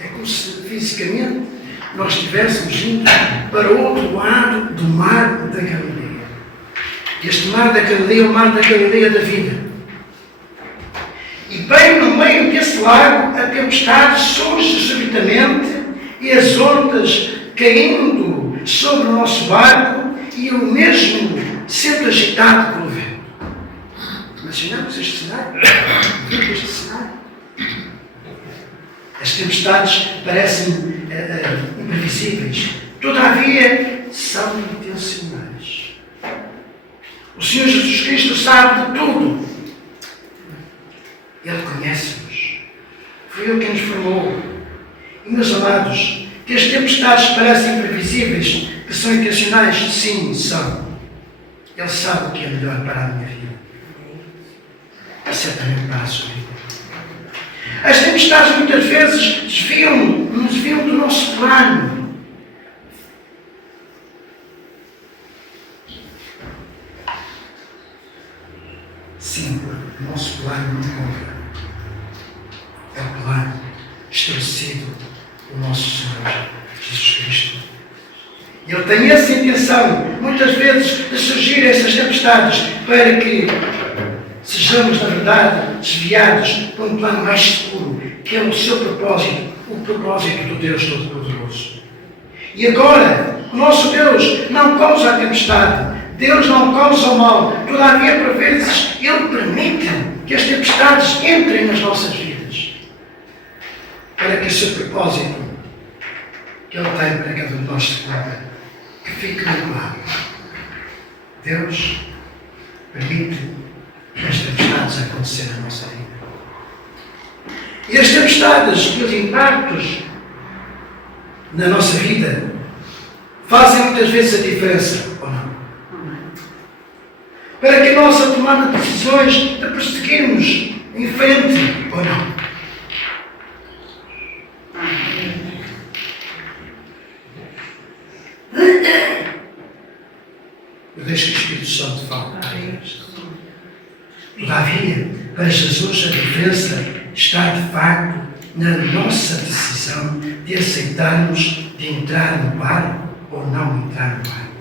É como se fisicamente nós estivéssemos indo para o outro lado do mar da Galileia. Este mar da Galileia é o mar da Galileia da vida. E bem no meio desse lago, a tempestade surge subitamente e as ondas caindo sobre o nosso barco e o mesmo sendo agitado pelo vento. Imaginamos este cenário? Vimos este cenário? As tempestades parecem imprevisíveis, todavia são intencionais. O Senhor Jesus Cristo sabe de tudo. Ele conhece-nos. Foi Ele quem nos formou. E, meus amados, que as tempestades parecem imprevisíveis, que são intencionais, sim, são. Ele sabe o que é melhor para a minha vida. E certamente para a sua vida. As tempestades muitas vezes nos desviam do nosso plano. Sim, o nosso plano não conta. É o plano estabelecido do nosso Senhor Jesus Cristo. E Ele tem essa intenção, muitas vezes, de surgir essas tempestades para que sejamos, na verdade, desviados para um plano mais seguro, que é o seu propósito, o propósito do Deus Todo-Poderoso. E agora, o nosso Deus não causa a tempestade, Deus não causa o mal, todavia, por vezes, Ele permite que as tempestades entrem nas nossas vidas, para que o seu propósito que Ele tem para cada um de nós se cumpra, que fique bem claro. Deus permite as tempestades acontecer na nossa vida. E as tempestades e os impactos na nossa vida fazem muitas vezes a diferença, ou não? Para que nós, a tomar decisões de prosseguirmos em frente, ou não? Eu deixo que o Espírito Santo fale. Todavia, para Jesus a diferença está de facto na nossa decisão de aceitarmos de entrar no barco ou não entrar no barco.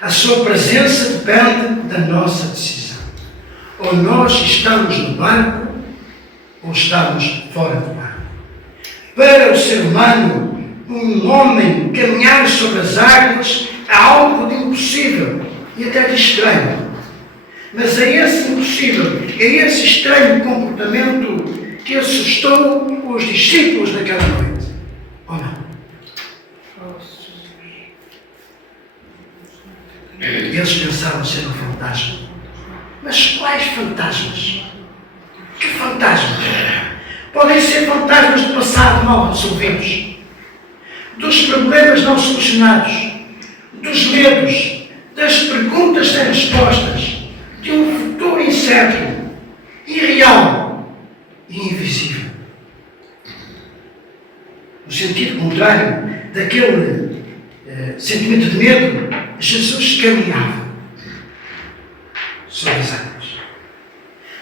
A sua presença depende da nossa decisão. Ou nós estamos no barco ou estamos fora do barco. Para o ser humano, um homem caminhar sobre as águas é algo de impossível e até de estranho. Mas é esse impossível, é esse estranho comportamento que assustou os discípulos naquela noite. Ou não? Eles pensavam ser um fantasma. Mas quais fantasmas? Que fantasmas? Podem ser fantasmas do passado mal resolvidos, dos problemas não solucionados, dos medos, das perguntas sem respostas, de um futuro incerto, irreal e invisível. No sentido contrário daquele sentimento de medo, Jesus caminhava sobre as águas,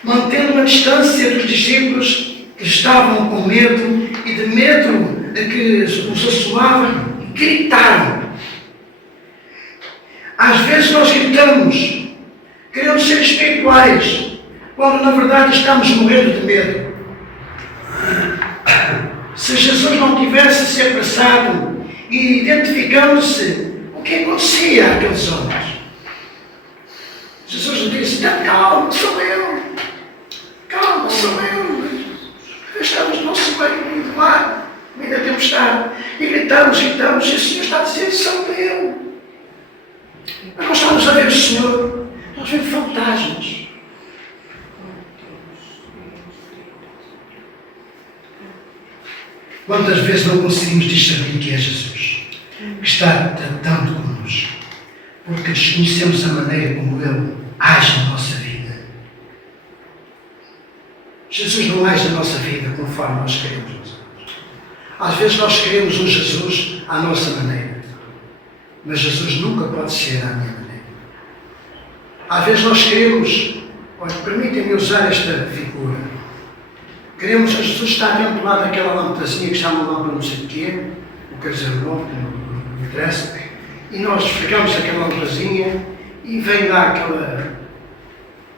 mantendo uma distância dos discípulos que estavam com medo e de medo a que os assolava, gritaram. Às vezes nós gritamos, queremos ser espirituais, quando na verdade estamos morrendo de medo. Se Jesus não tivesse se apressado e identificando-se, o que acontecia àqueles homens? Jesus lhe disse: calma, sou eu. Calma, sou eu. Estamos no nosso meio do mar, no meio da tempestade. E gritamos, e o Senhor está a dizer: sou eu. Mas nós estamos a ver o Senhor. Nós vemos fantasmas. Quantas vezes não conseguimos discernir que é Jesus, que está tratando connosco, porque desconhecemos a maneira como Ele age na nossa vida. Jesus não age na nossa vida conforme nós queremos. Às vezes nós queremos um Jesus à nossa maneira, mas Jesus nunca pode ser à minha maneira. Às vezes nós queremos, olha, permitem-me usar esta figura, queremos que Jesus está dentro lá daquela lâmpadazinha que está uma lâmpada não sei de quê, o quer dizer, não interessa, e nós ficamos aquela lâmpadazinha e vem lá aquela,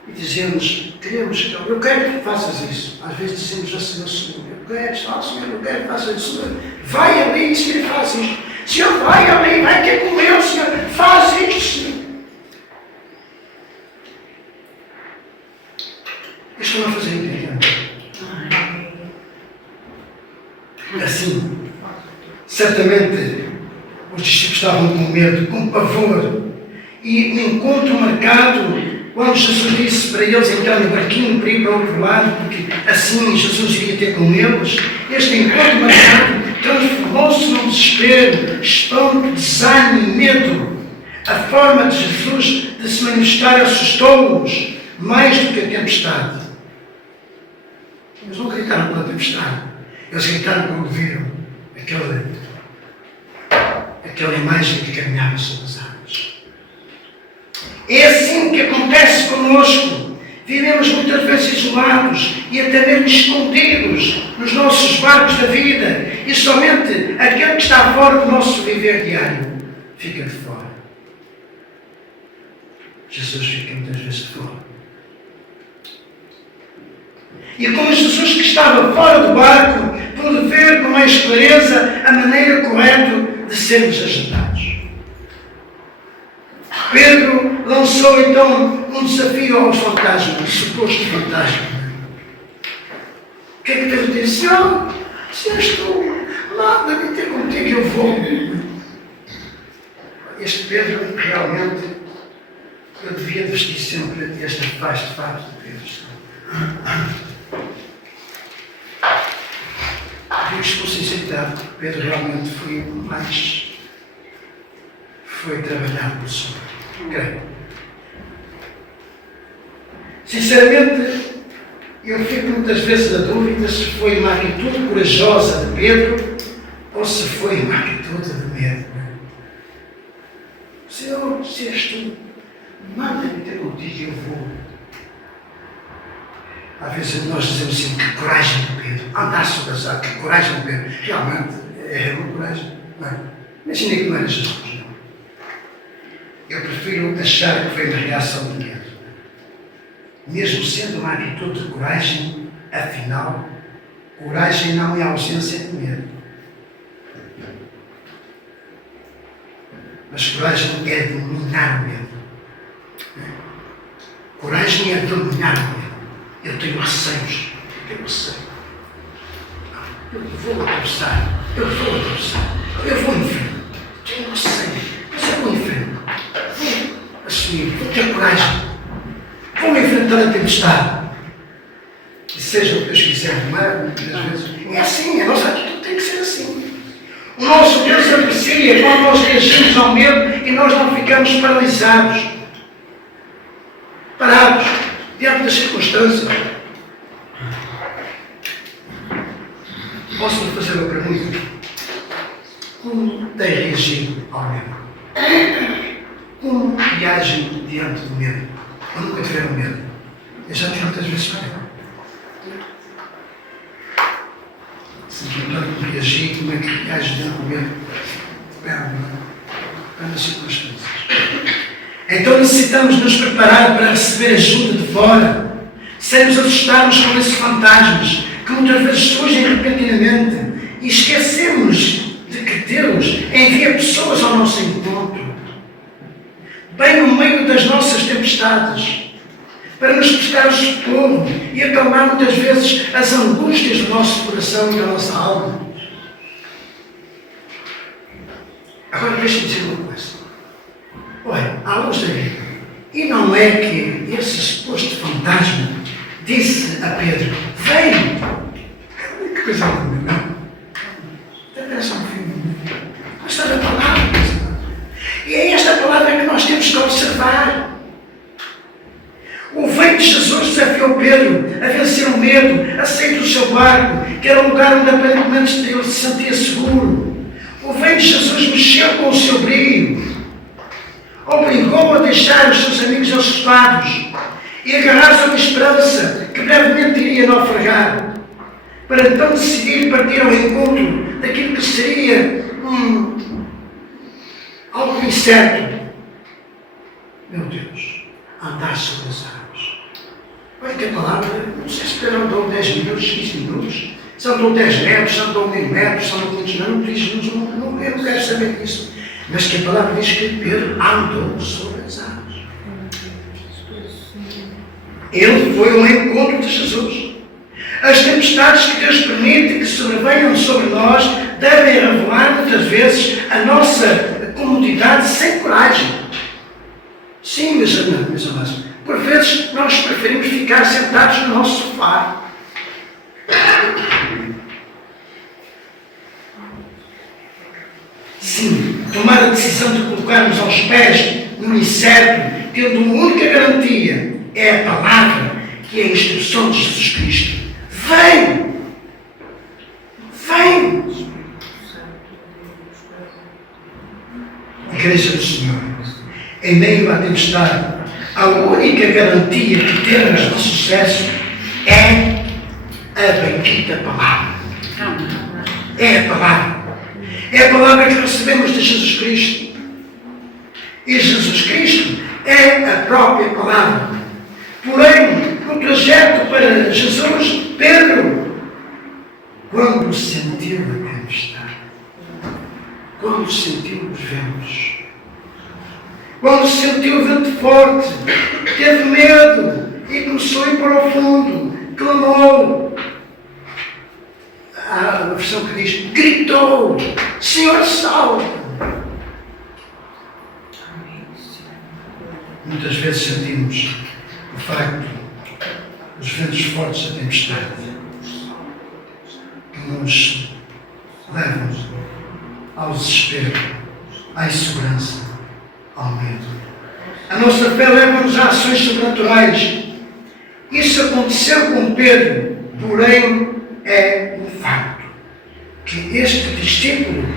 e dizemos, queremos, eu quero que faças isso. Às vezes dizemos assim ao Senhor: eu quero, Senhor, eu quero que faças isso. Senhor, vai ali, Senhor, faz isto. Senhor, vai ali, vai ter com eu, Senhor, faz isto, Senhor. Isto não fazer entender. Assim, certamente os discípulos estavam com medo, com pavor, e um encontro marcado, quando Jesus disse para eles entrar no barquinho para ir para o outro lado, porque assim Jesus iria ter com eles, este encontro marcado transformou-se num desespero, espanto, desânimo, medo. A forma de Jesus de se manifestar assustou-os mais do que a tempestade. Eles não gritaram pela tempestade. Eles gritaram quando viram aquela imagem que caminhava sobre as águas. É assim que acontece conosco. Vivemos muitas vezes isolados e até mesmo escondidos nos nossos barcos da vida, e somente aquele que está fora do nosso viver diário fica de fora. Jesus fica muitas vezes de fora. E como Jesus, que estava fora do barco, pôde ver com mais clareza a maneira correta de sermos ajudados. Pedro lançou então um desafio ao fantasma, ao suposto fantasma. O que é que Pedro disse? Não, se és tu, nada de ter contigo, eu vou. Este Pedro, realmente, eu devia vestir sempre esta faixa de fato de Pedro. Digo-vos com sinceridade que Pedro realmente foi trabalhado pelo Senhor. Creio. Sinceramente, eu fico muitas vezes na dúvida se foi uma atitude corajosa de Pedro ou se foi uma atitude de medo. Senhor, se és tu, manda-me ter contigo e eu vou. Às vezes nós dizemos assim: que coragem de Pedro, andar sobre as águas, que coragem de Pedro. Realmente é uma coragem. Imagina que não era Jesus. Não. Eu prefiro achar que foi uma reação de medo. Mesmo sendo uma atitude de coragem, afinal, coragem não é ausência de medo. Mas coragem é dominar o medo. Coragem é dominar o medo. Eu tenho receios. Eu vou atravessar. Eu vou em frente. Tenho receio. Mas eu vou em frente. Vou assumir. Vou ter coragem. Vou enfrentar a tempestade. E seja o que Deus quiser, não é? Muitas vezes. É assim. A nossa atitude tem que ser assim. O nosso Deus aprecia quando nós reagimos ao medo e nós não ficamos paralisados. Parados. Diante das circunstâncias. Posso fazer uma pergunta? Como tem reagido ao medo? Como reagem diante do medo? Eu nunca tiveram medo. Eu já tive muitas vezes medo. Se me perguntar como reagir, como é que reage diante do medo? Nas circunstâncias. Então necessitamos nos preparar para receber ajuda de fora, sem nos assustarmos com esses fantasmas, que muitas vezes surgem repentinamente e esquecemos de que Deus envia pessoas ao nosso encontro, bem no meio das nossas tempestades, para nos prestar socorro e acalmar muitas vezes as angústias do nosso coração e da nossa alma. Agora deixe-me dizer uma coisa. Olha, à luz da Bíblia, e não é que esse suposto fantasma disse a Pedro: vem! Que coisa linda, não? Parece um filme. Mas está a palavra. E é esta palavra que nós temos que observar. O vem de Jesus desafiou Pedro a vencer o medo, a sair do seu barco, que era o lugar onde aparentemente ele se sentia seguro. O vem de Jesus mexeu com o seu brilho, obrigou a deixar os seus amigos assustados e agarrar-se a uma esperança que brevemente iria naufragar, para então decidir partir ao encontro daquilo que seria algo incerto. Meu Deus, andar sobre as águas. Olha que a palavra, não sei se Pedro andou 10 minutos, 15 minutos, se andou 10 metros, se andou meio metro, se andou 500 metros, não diz, eu não quero saber disso. Mas que a palavra diz que Pedro andou sobre as águas. Ele foi ao encontro de Jesus. As tempestades que Deus permite que sobrevenham sobre nós devem revelar muitas vezes a nossa comodidade sem coragem. Sim, meus amados, por vezes nós preferimos ficar sentados no nosso sofá. Sim, tomar a decisão de colocarmos aos pés no incerto, tendo uma única garantia, é a palavra, que é a instrução de Jesus Cristo. Vem! Vem! Igreja do Senhor, em meio à tempestade, a única garantia que temos de sucesso é a bendita palavra. É a palavra. É a palavra que recebemos de Jesus Cristo. E Jesus Cristo é a própria palavra. Porém, no trajeto para Jesus, Pedro, quando sentiu a tempestade, quando sentiu os ventos, quando sentiu o vento forte, teve medo e começou a ir para o fundo, clamou. Há uma versão que diz, gritou: Senhor, salve! Muitas vezes sentimos o facto dos ventos fortes da tempestade que nos levam ao desespero, à insegurança, ao medo. A nossa fé leva-nos a ações sobrenaturais. Isso aconteceu com Pedro, porém é um facto que este discípulo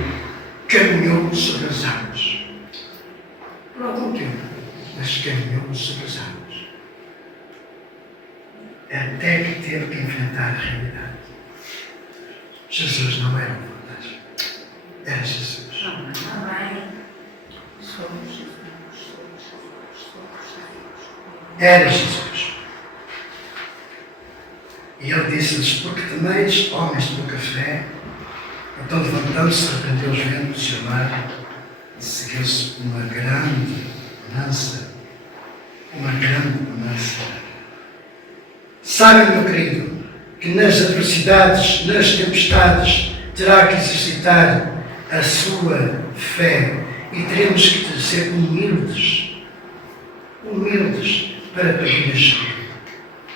caminhou sobre as águas. Por algum tempo, mas caminhou sobre as águas. Até que teve que enfrentar a realidade. Jesus não era um fantasma. Era Jesus. Era Jesus. E ele disse-lhes: porque temeis, homens de pouca fé? Então, levantando-se, repreendeu os ventos e o mar, e seguiu-se uma grande bonança. Uma grande bonança. Sabe, meu querido, que nas adversidades, nas tempestades, terá que exercitar a sua fé e teremos que ser humildes para pedir ajuda.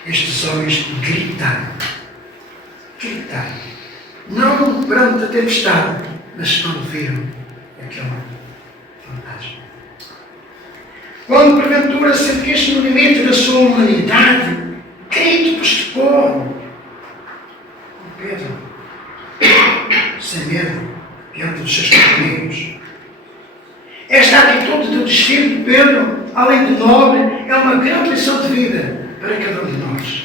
Estes homens gritaram, não perante a tempestade, mas quando viram aquele fantasma. Quando porventura sentiste no limite da sua humanidade, grite por socorro. Pedro, sem medo, diante dos seus companheiros. Esta atitude do discípulo de Pedro, além de nobre, é uma grande lição de vida para cada um de nós.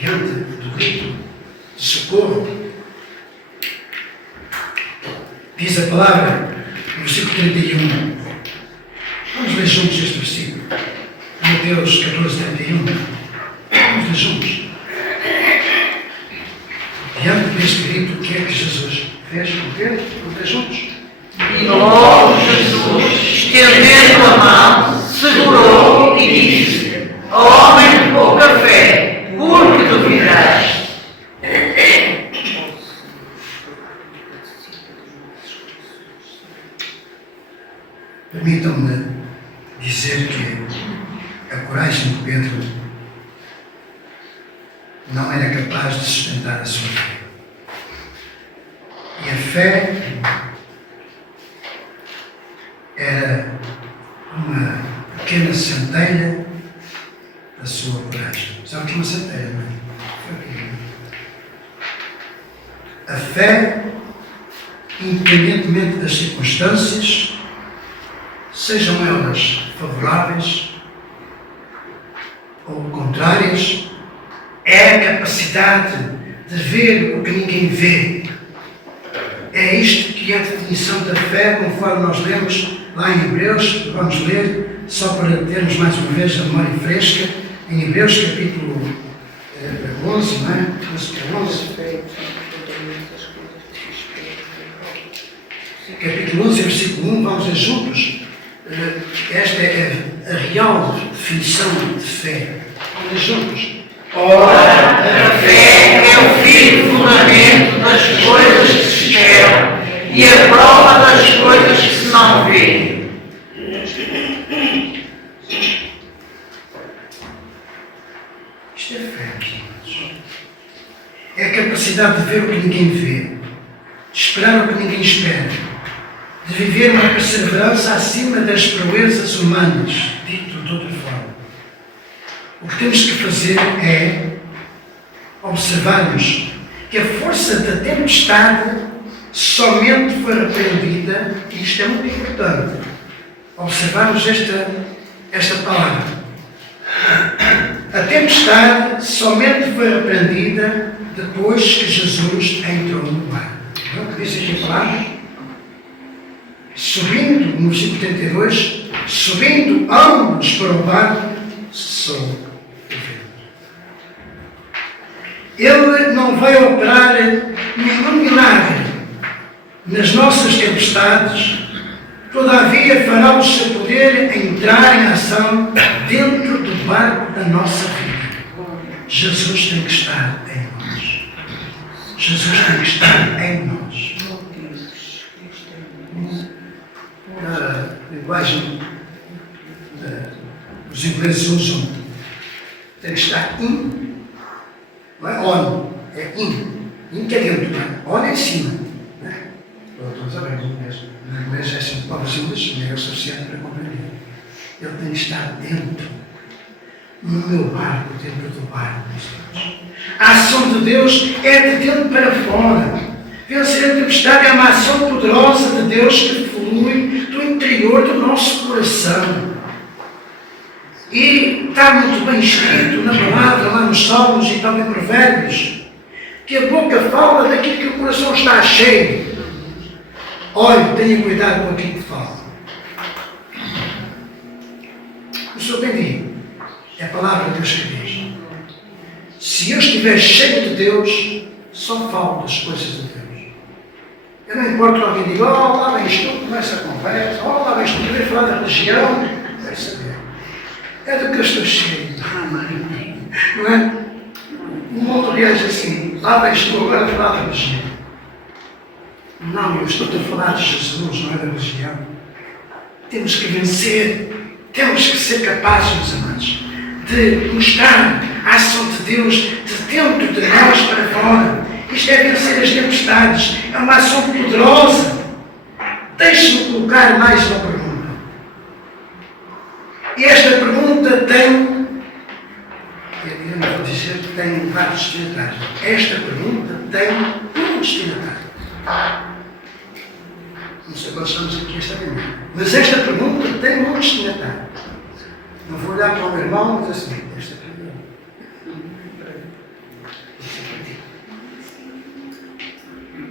Diante do grito de socorro, diz a palavra no versículo 31. Vamos ler juntos este versículo. Mateus 14, 31. Vamos todos juntos. Diante deste grito, o que é que Jesus fez com Pedro? Todos juntos. E logo Jesus, estendendo a mão, segurou e disse: Homem de pouca fé, por que duvidaste? Permitam-me dizer que a coragem de Pedro não era capaz de sustentar a sua fé. E a fé era uma pequena centelha da sua coragem. Sabe o que é uma centelha, não é? A fé, independentemente das circunstâncias, sejam elas favoráveis ou contrárias, é a capacidade de ver o que ninguém vê. É isto que é a definição da fé, conforme nós lemos lá em Hebreus. Vamos ler, só para termos mais uma vez a memória fresca, em Hebreus capítulo 11, não é? 11. Capítulo 11, versículo 1, vamos ler juntos. Esta é a real definição de fé. Vamos ler juntos. Ora, a fé é o firme fundamento das coisas que se esperam e a prova das coisas que se não vêem. Isto é fé, queridos. É a capacidade de ver o que ninguém vê, de esperar o que ninguém espera, de viver uma perseverança acima das proezas humanas, dito de outra forma. O que temos que fazer é observarmos que a força da tempestade somente foi repreendida, e isto é muito importante, observarmos esta palavra. A tempestade somente foi repreendida depois que Jesus entrou no barco. Não é o que diz aqui a palavra? Subindo, no versículo 32, subindo ambos para o barco, cessou o vento. Ele não vai operar nenhum milagre nas nossas tempestades, todavia fará o seu poder entrar em ação dentro do barco da nossa vida. Jesus tem que estar em nós. Jesus tem que estar em nós. Na linguagem os ingleses usam, tem que estar in, não é on, é in. In que é dentro, não é? On é em cima. Não é? Todos sabemos, no inglês é sempre palavras simples, não é o suficiente para compreender. Ele tem que estar dentro, no meu barco, dentro do barco, meus Deus. A ação de Deus é de dentro para fora. Vencer a tempestade é uma ação poderosa de Deus que flui do interior do nosso coração. E está muito bem escrito na palavra, lá nos Salmos e também em Provérbios, que a boca fala daquilo que o coração está cheio. Olhe, tenha cuidado com aquilo que fala. O Senhor tem dito, é a palavra de Deus que diz. Se eu estiver cheio de Deus, só falo das coisas de Deus. Eu não importo que alguém diga, oh, lá vens tu, começa a conversa, oh, lá vens tu, querer falar da religião, vai saber. É do que eu estou cheio. Não é? O mundo reage assim, lá vens tu agora a falar da religião. Não, eu estou a falar de Jesus, não é da religião. Temos que vencer, temos que ser capazes, meus amados, de mostrar a ação de Deus de dentro de nós para fora. Isto é vencer as tempestades, é uma ação poderosa. Deixe-me colocar mais uma pergunta. E esta pergunta tem, eu não vou dizer que tem vários destinatários. Esta pergunta tem um destinatário. Não sei quantos estamos aqui esta manhã. Mas esta pergunta tem um destinatário. Não vou olhar para o meu irmão e dizer assim, esta pergunta.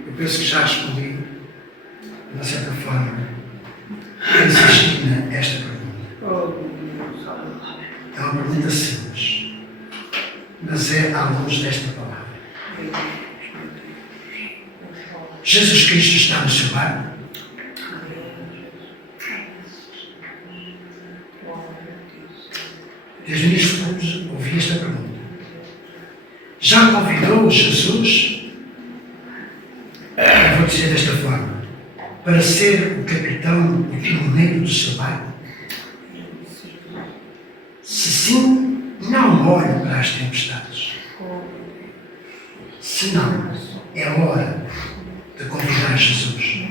Eu penso que já respondi, de uma certa forma, insisti nesta pergunta. É uma pergunta simples, mas mas é à luz desta palavra. Jesus Cristo está no seu lar? Desde o início ouvi esta pergunta. Já convidou Jesus, eu vou dizer desta forma, para ser o capitão, o timoneiro do seu barco? Se sim, não olhe para as tempestades. Se não, é hora de convidar Jesus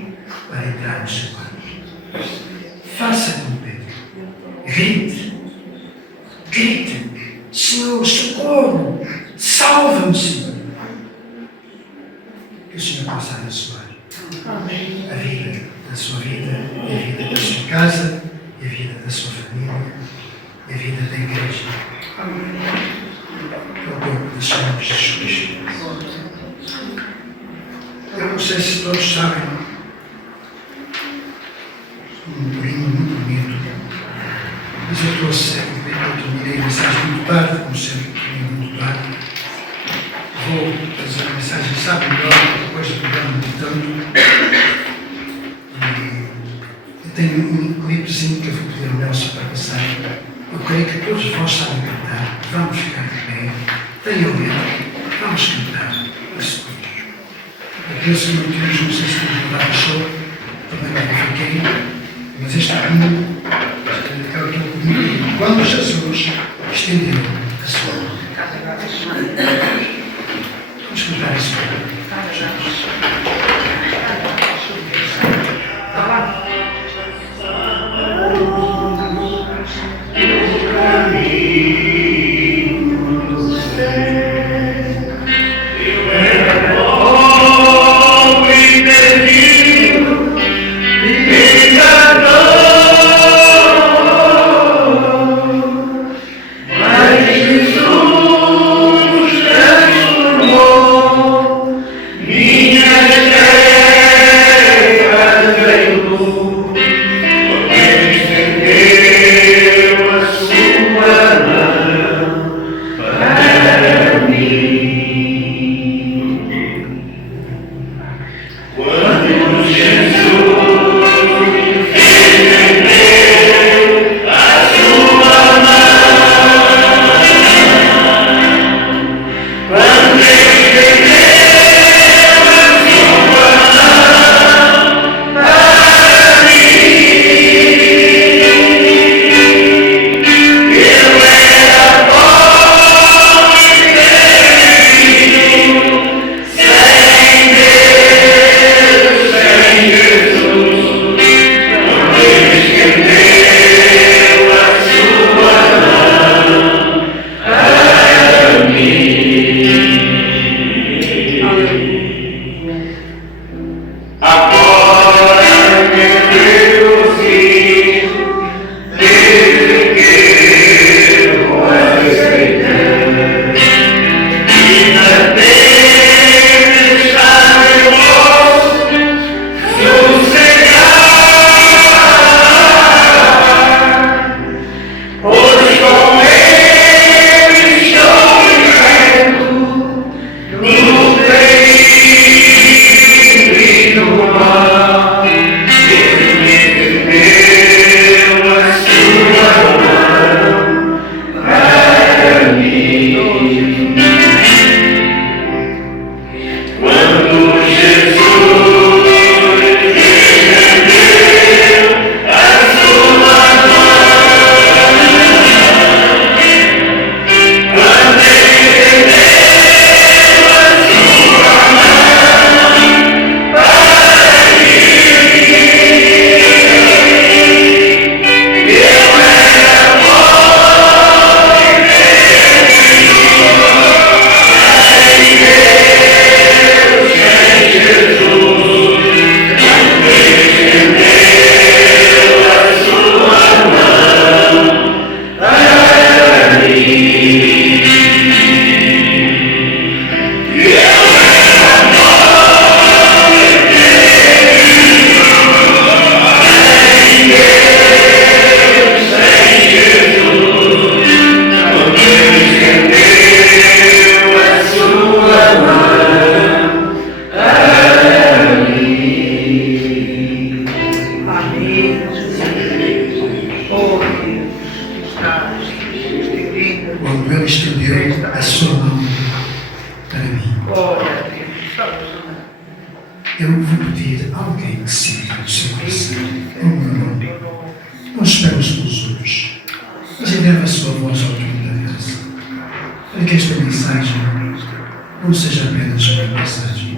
para entrar no seu barco. Faça como Pedro. Grite. Grite. Senhor, socorro. Salva-me, Senhor. Que o Senhor possa abençoar a vida da sua vida, a vida da sua casa, a vida da sua família, a vida da igreja. É o corpo do Senhor Jesus Cristo. Eu não sei se todos sabem um livrinho muito bonito, mas eu trouxe, eu terminei a mensagem muito tarde, como sempre, muito tarde. Vou fazer a mensagem, sabe melhor, depois do programa de tanto. Eu tenho um clipezinho que eu vou pedir ao Nelson para passar. Eu creio que todos vós sabem cantar. Vamos ficar de pé. Tenham medo. Vamos cantar. Aquele Senhor que hoje não sei se o Natal show, também não fiquei, mas este hino, eu estou comigo. Quando Jesus estendeu a sua mão. Vamos cantar isso. eu vou pedir a alguém que sinta o seu coração, o meu nome. Não espera uns pelos outros, mas eleva a sua voz ao trono da graça, para que esta mensagem não seja apenas uma mensagem,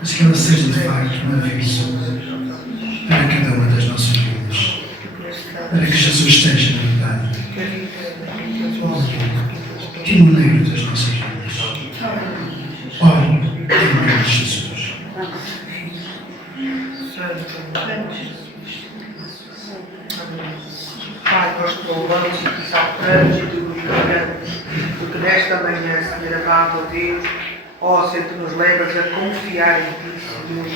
mas que ela seja de facto um aviso para cada uma das nossas vidas, para que Jesus esteja na verdade, timoneiro das nossas vidas. Ore em nome de Jesus. Pai, nós te louvamos e te exaltamos e te glorificamos, porque nesta manhã, Senhor amado, ó Deus, ó Senhor, tu nos levas a confiar em Ti, Senhor,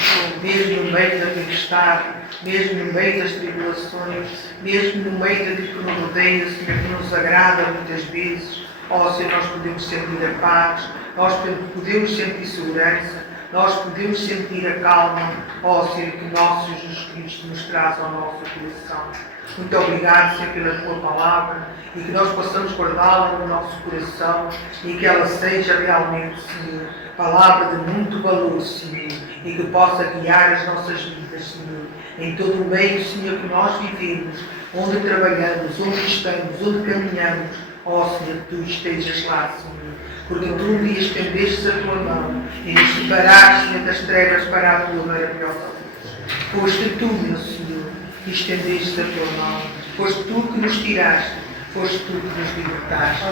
mesmo no meio da tempestade, mesmo no meio das tribulações, mesmo no meio daquilo que nos rodeia, Senhor, que nos agrada muitas vezes, ó Senhor, nós podemos sentir a paz, nós podemos sentir segurança, nós podemos sentir a calma, ó Senhor, que o nosso Jesus Cristo nos traz ao nosso coração. Muito obrigado, Senhor, pela Tua palavra e que nós possamos guardá-la no nosso coração e que ela seja realmente, Senhor, palavra de muito valor, Senhor, e que possa guiar as nossas vidas, Senhor, em todo o meio, Senhor, que nós vivemos, onde trabalhamos, onde estamos, onde caminhamos, ó Senhor, que Tu estejas lá, Senhor, porque Tu um dia estendestes a Tua mão e nos separaste, Senhor, das trevas para a Tua maravilhosa luz. Foste Tu, meu Senhor, que estendeste a Tua mão, foste Tu que nos tiraste, foste Tu que nos libertaste.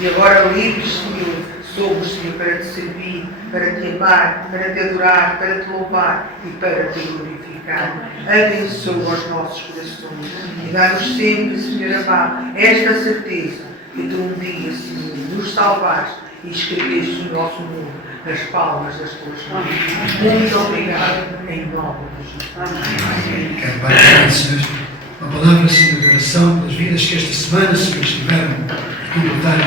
E agora livres, Senhor, somos, Senhor, para Te servir, para Te amar, para Te adorar, para Te louvar e para Te glorificar. Abençoa os nossos corações e dá-nos sempre, Senhor amado, esta certeza que Tu um dia, Senhor, nos salvaste e escreveste o nosso nome nas palmas das Tuas mãos. Muito obrigado, em nome de Jesus. Amém. Quero partilhar, Senhor, uma palavra, Senhor, de oração pelas vidas que esta semana, Senhor, estiveram a completar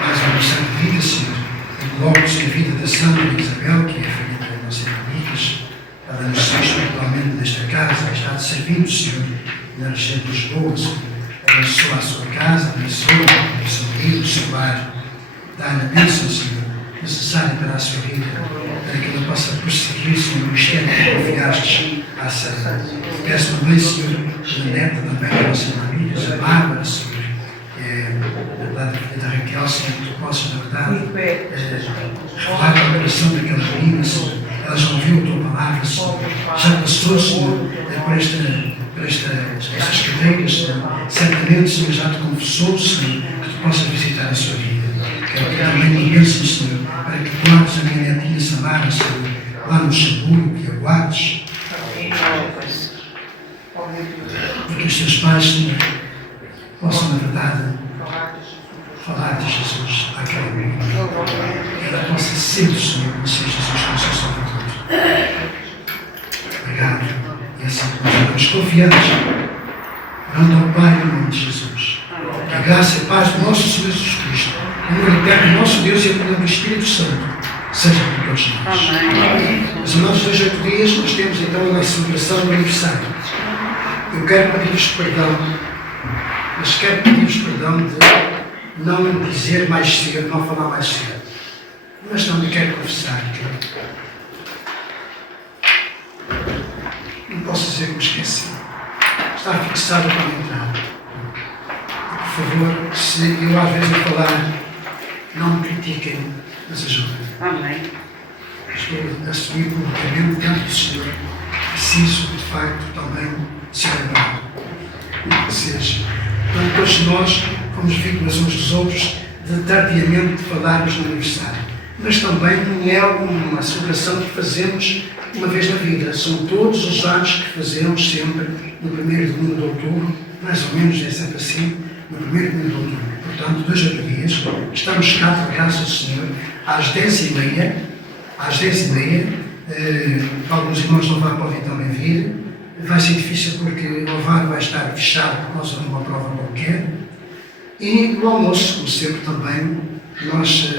mais uma missão de vida, Senhor. E coloco, Senhor, a vida da Sandra e Isabel, que é a filha da nossa Amigas. Ela nasceu espiritualmente nesta casa, está servindo, Senhor, na região de Lisboa, Senhor. Abençoa a sua casa, abençoa o seu marido, o seu lar. Dá-lhe a bênção, Senhor, necessária para a sua vida, para que ela possa prosseguir, Senhor, o mistério que confiastes à Santa. Peço também, Senhor, a neta também, a nossa família, a Bárbara, Senhor, da filha da Raquel, Senhor, que Tu possas, na verdade, revelar o coração daquela menina, Senhor. Ela já ouviu a Tua palavra, Senhor, já passou, Senhor, por estas cadeiras, Senhor. Certamente, Senhor, já Te confessou, Senhor, que Tu possas visitar a sua vida. Quero que também me bênçãos, Senhor, para que coloques a minha netinha Samara, Senhor, lá no Xambuio, que aguardes. E que os Teus pais, Senhor, possam, na verdade, falar de Jesus àquela menina. Que ela possa ser, Senhor, conhecer Jesus como seu Salvador. Obrigado. E assim nós estamos confiantes, orando ao Pai em nome de Jesus. Que a graça e a paz do nosso Senhor Jesus Cristo, o amor eterno do nosso Deus e a comunhão do Espírito Santo, seja com todos nós. Nos nossos 8 dias, nós temos então a nossa celebração do aniversário. Eu quero pedir-vos perdão, mas quero pedir-vos perdão de não dizer mais cedo, não falar mais cedo. Mas também quero confessar que não posso dizer que me esqueci. Está fixado para a entrada. Por favor, se eu às vezes a falar, não me critiquem, mas ajudem. Amém. Estou a assumir publicamente diante do Senhor. Preciso, de facto, também ser lembrado. Não seja. Portanto, todos nós fomos vítimas uns dos outros de tardiamente falarmos no aniversário. Mas também não é uma celebração que fazemos uma vez na vida. São todos os anos que fazemos sempre no primeiro domingo de outubro, mais ou menos é sempre assim, no primeiro domingo de outubro. Portanto, 2 a 3 dias, estamos cá, por graça do Senhor, às 10h30, alguns irmãos não podem também vir. Vai ser difícil porque o Ovar vai estar fechado por causa de uma prova qualquer. E no almoço, como sempre também, nós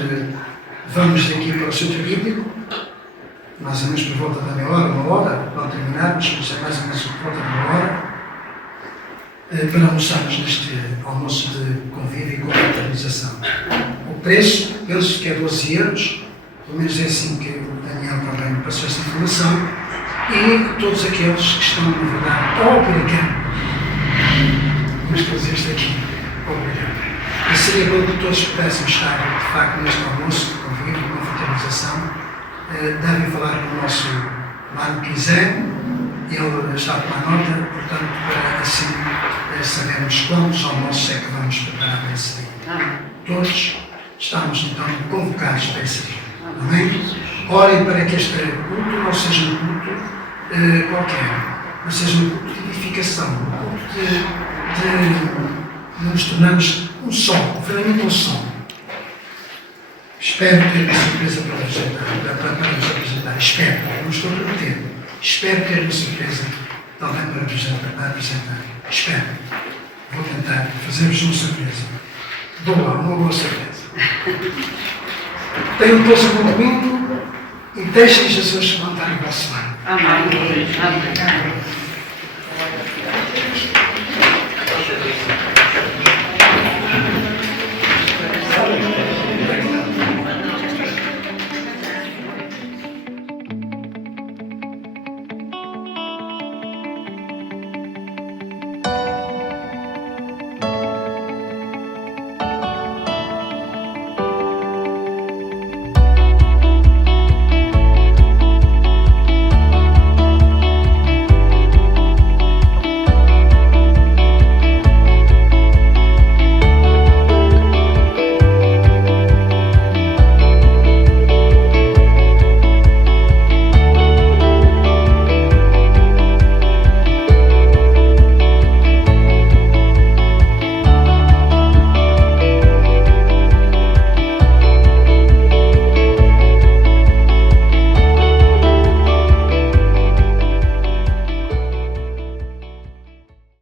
vamos daqui para o centro bíblico, mais ou menos por volta da meia hora, 1 hora, para terminarmos, mas é mais ou menos por volta de 1 hora, para almoçarmos neste almoço de convívio e confraternização. O preço, penso que é 12 euros, pelo menos é assim que o Daniel também me passou esta informação, e todos aqueles que estão, na verdade, obrigados, vamos fazer isto aqui, obrigados. E seria bom que todos pudéssemos estar, de facto, neste almoço de convívio, de confraternização. Devem falar com o nosso Mano Quizé, ele está a tomar nota, portanto, para assim sabermos quantos almoços é que vamos preparar para esse dia. Todos estamos, então, convocados para esse dia. Amém? Orem para que este culto não seja um culto qualquer, mas seja um culto de edificação, um culto de nos tornarmos um só, verdadeiramente um só. Espero ter uma surpresa para vos apresentar. Espero, não estou a prometer. Espero ter uma surpresa também para apresentar. Espero. Vou tentar fazer-vos uma surpresa. Uma boa surpresa. Tenham todos um bom domingo e deixem Jesus levantar o vosso lar. Amém. Amém.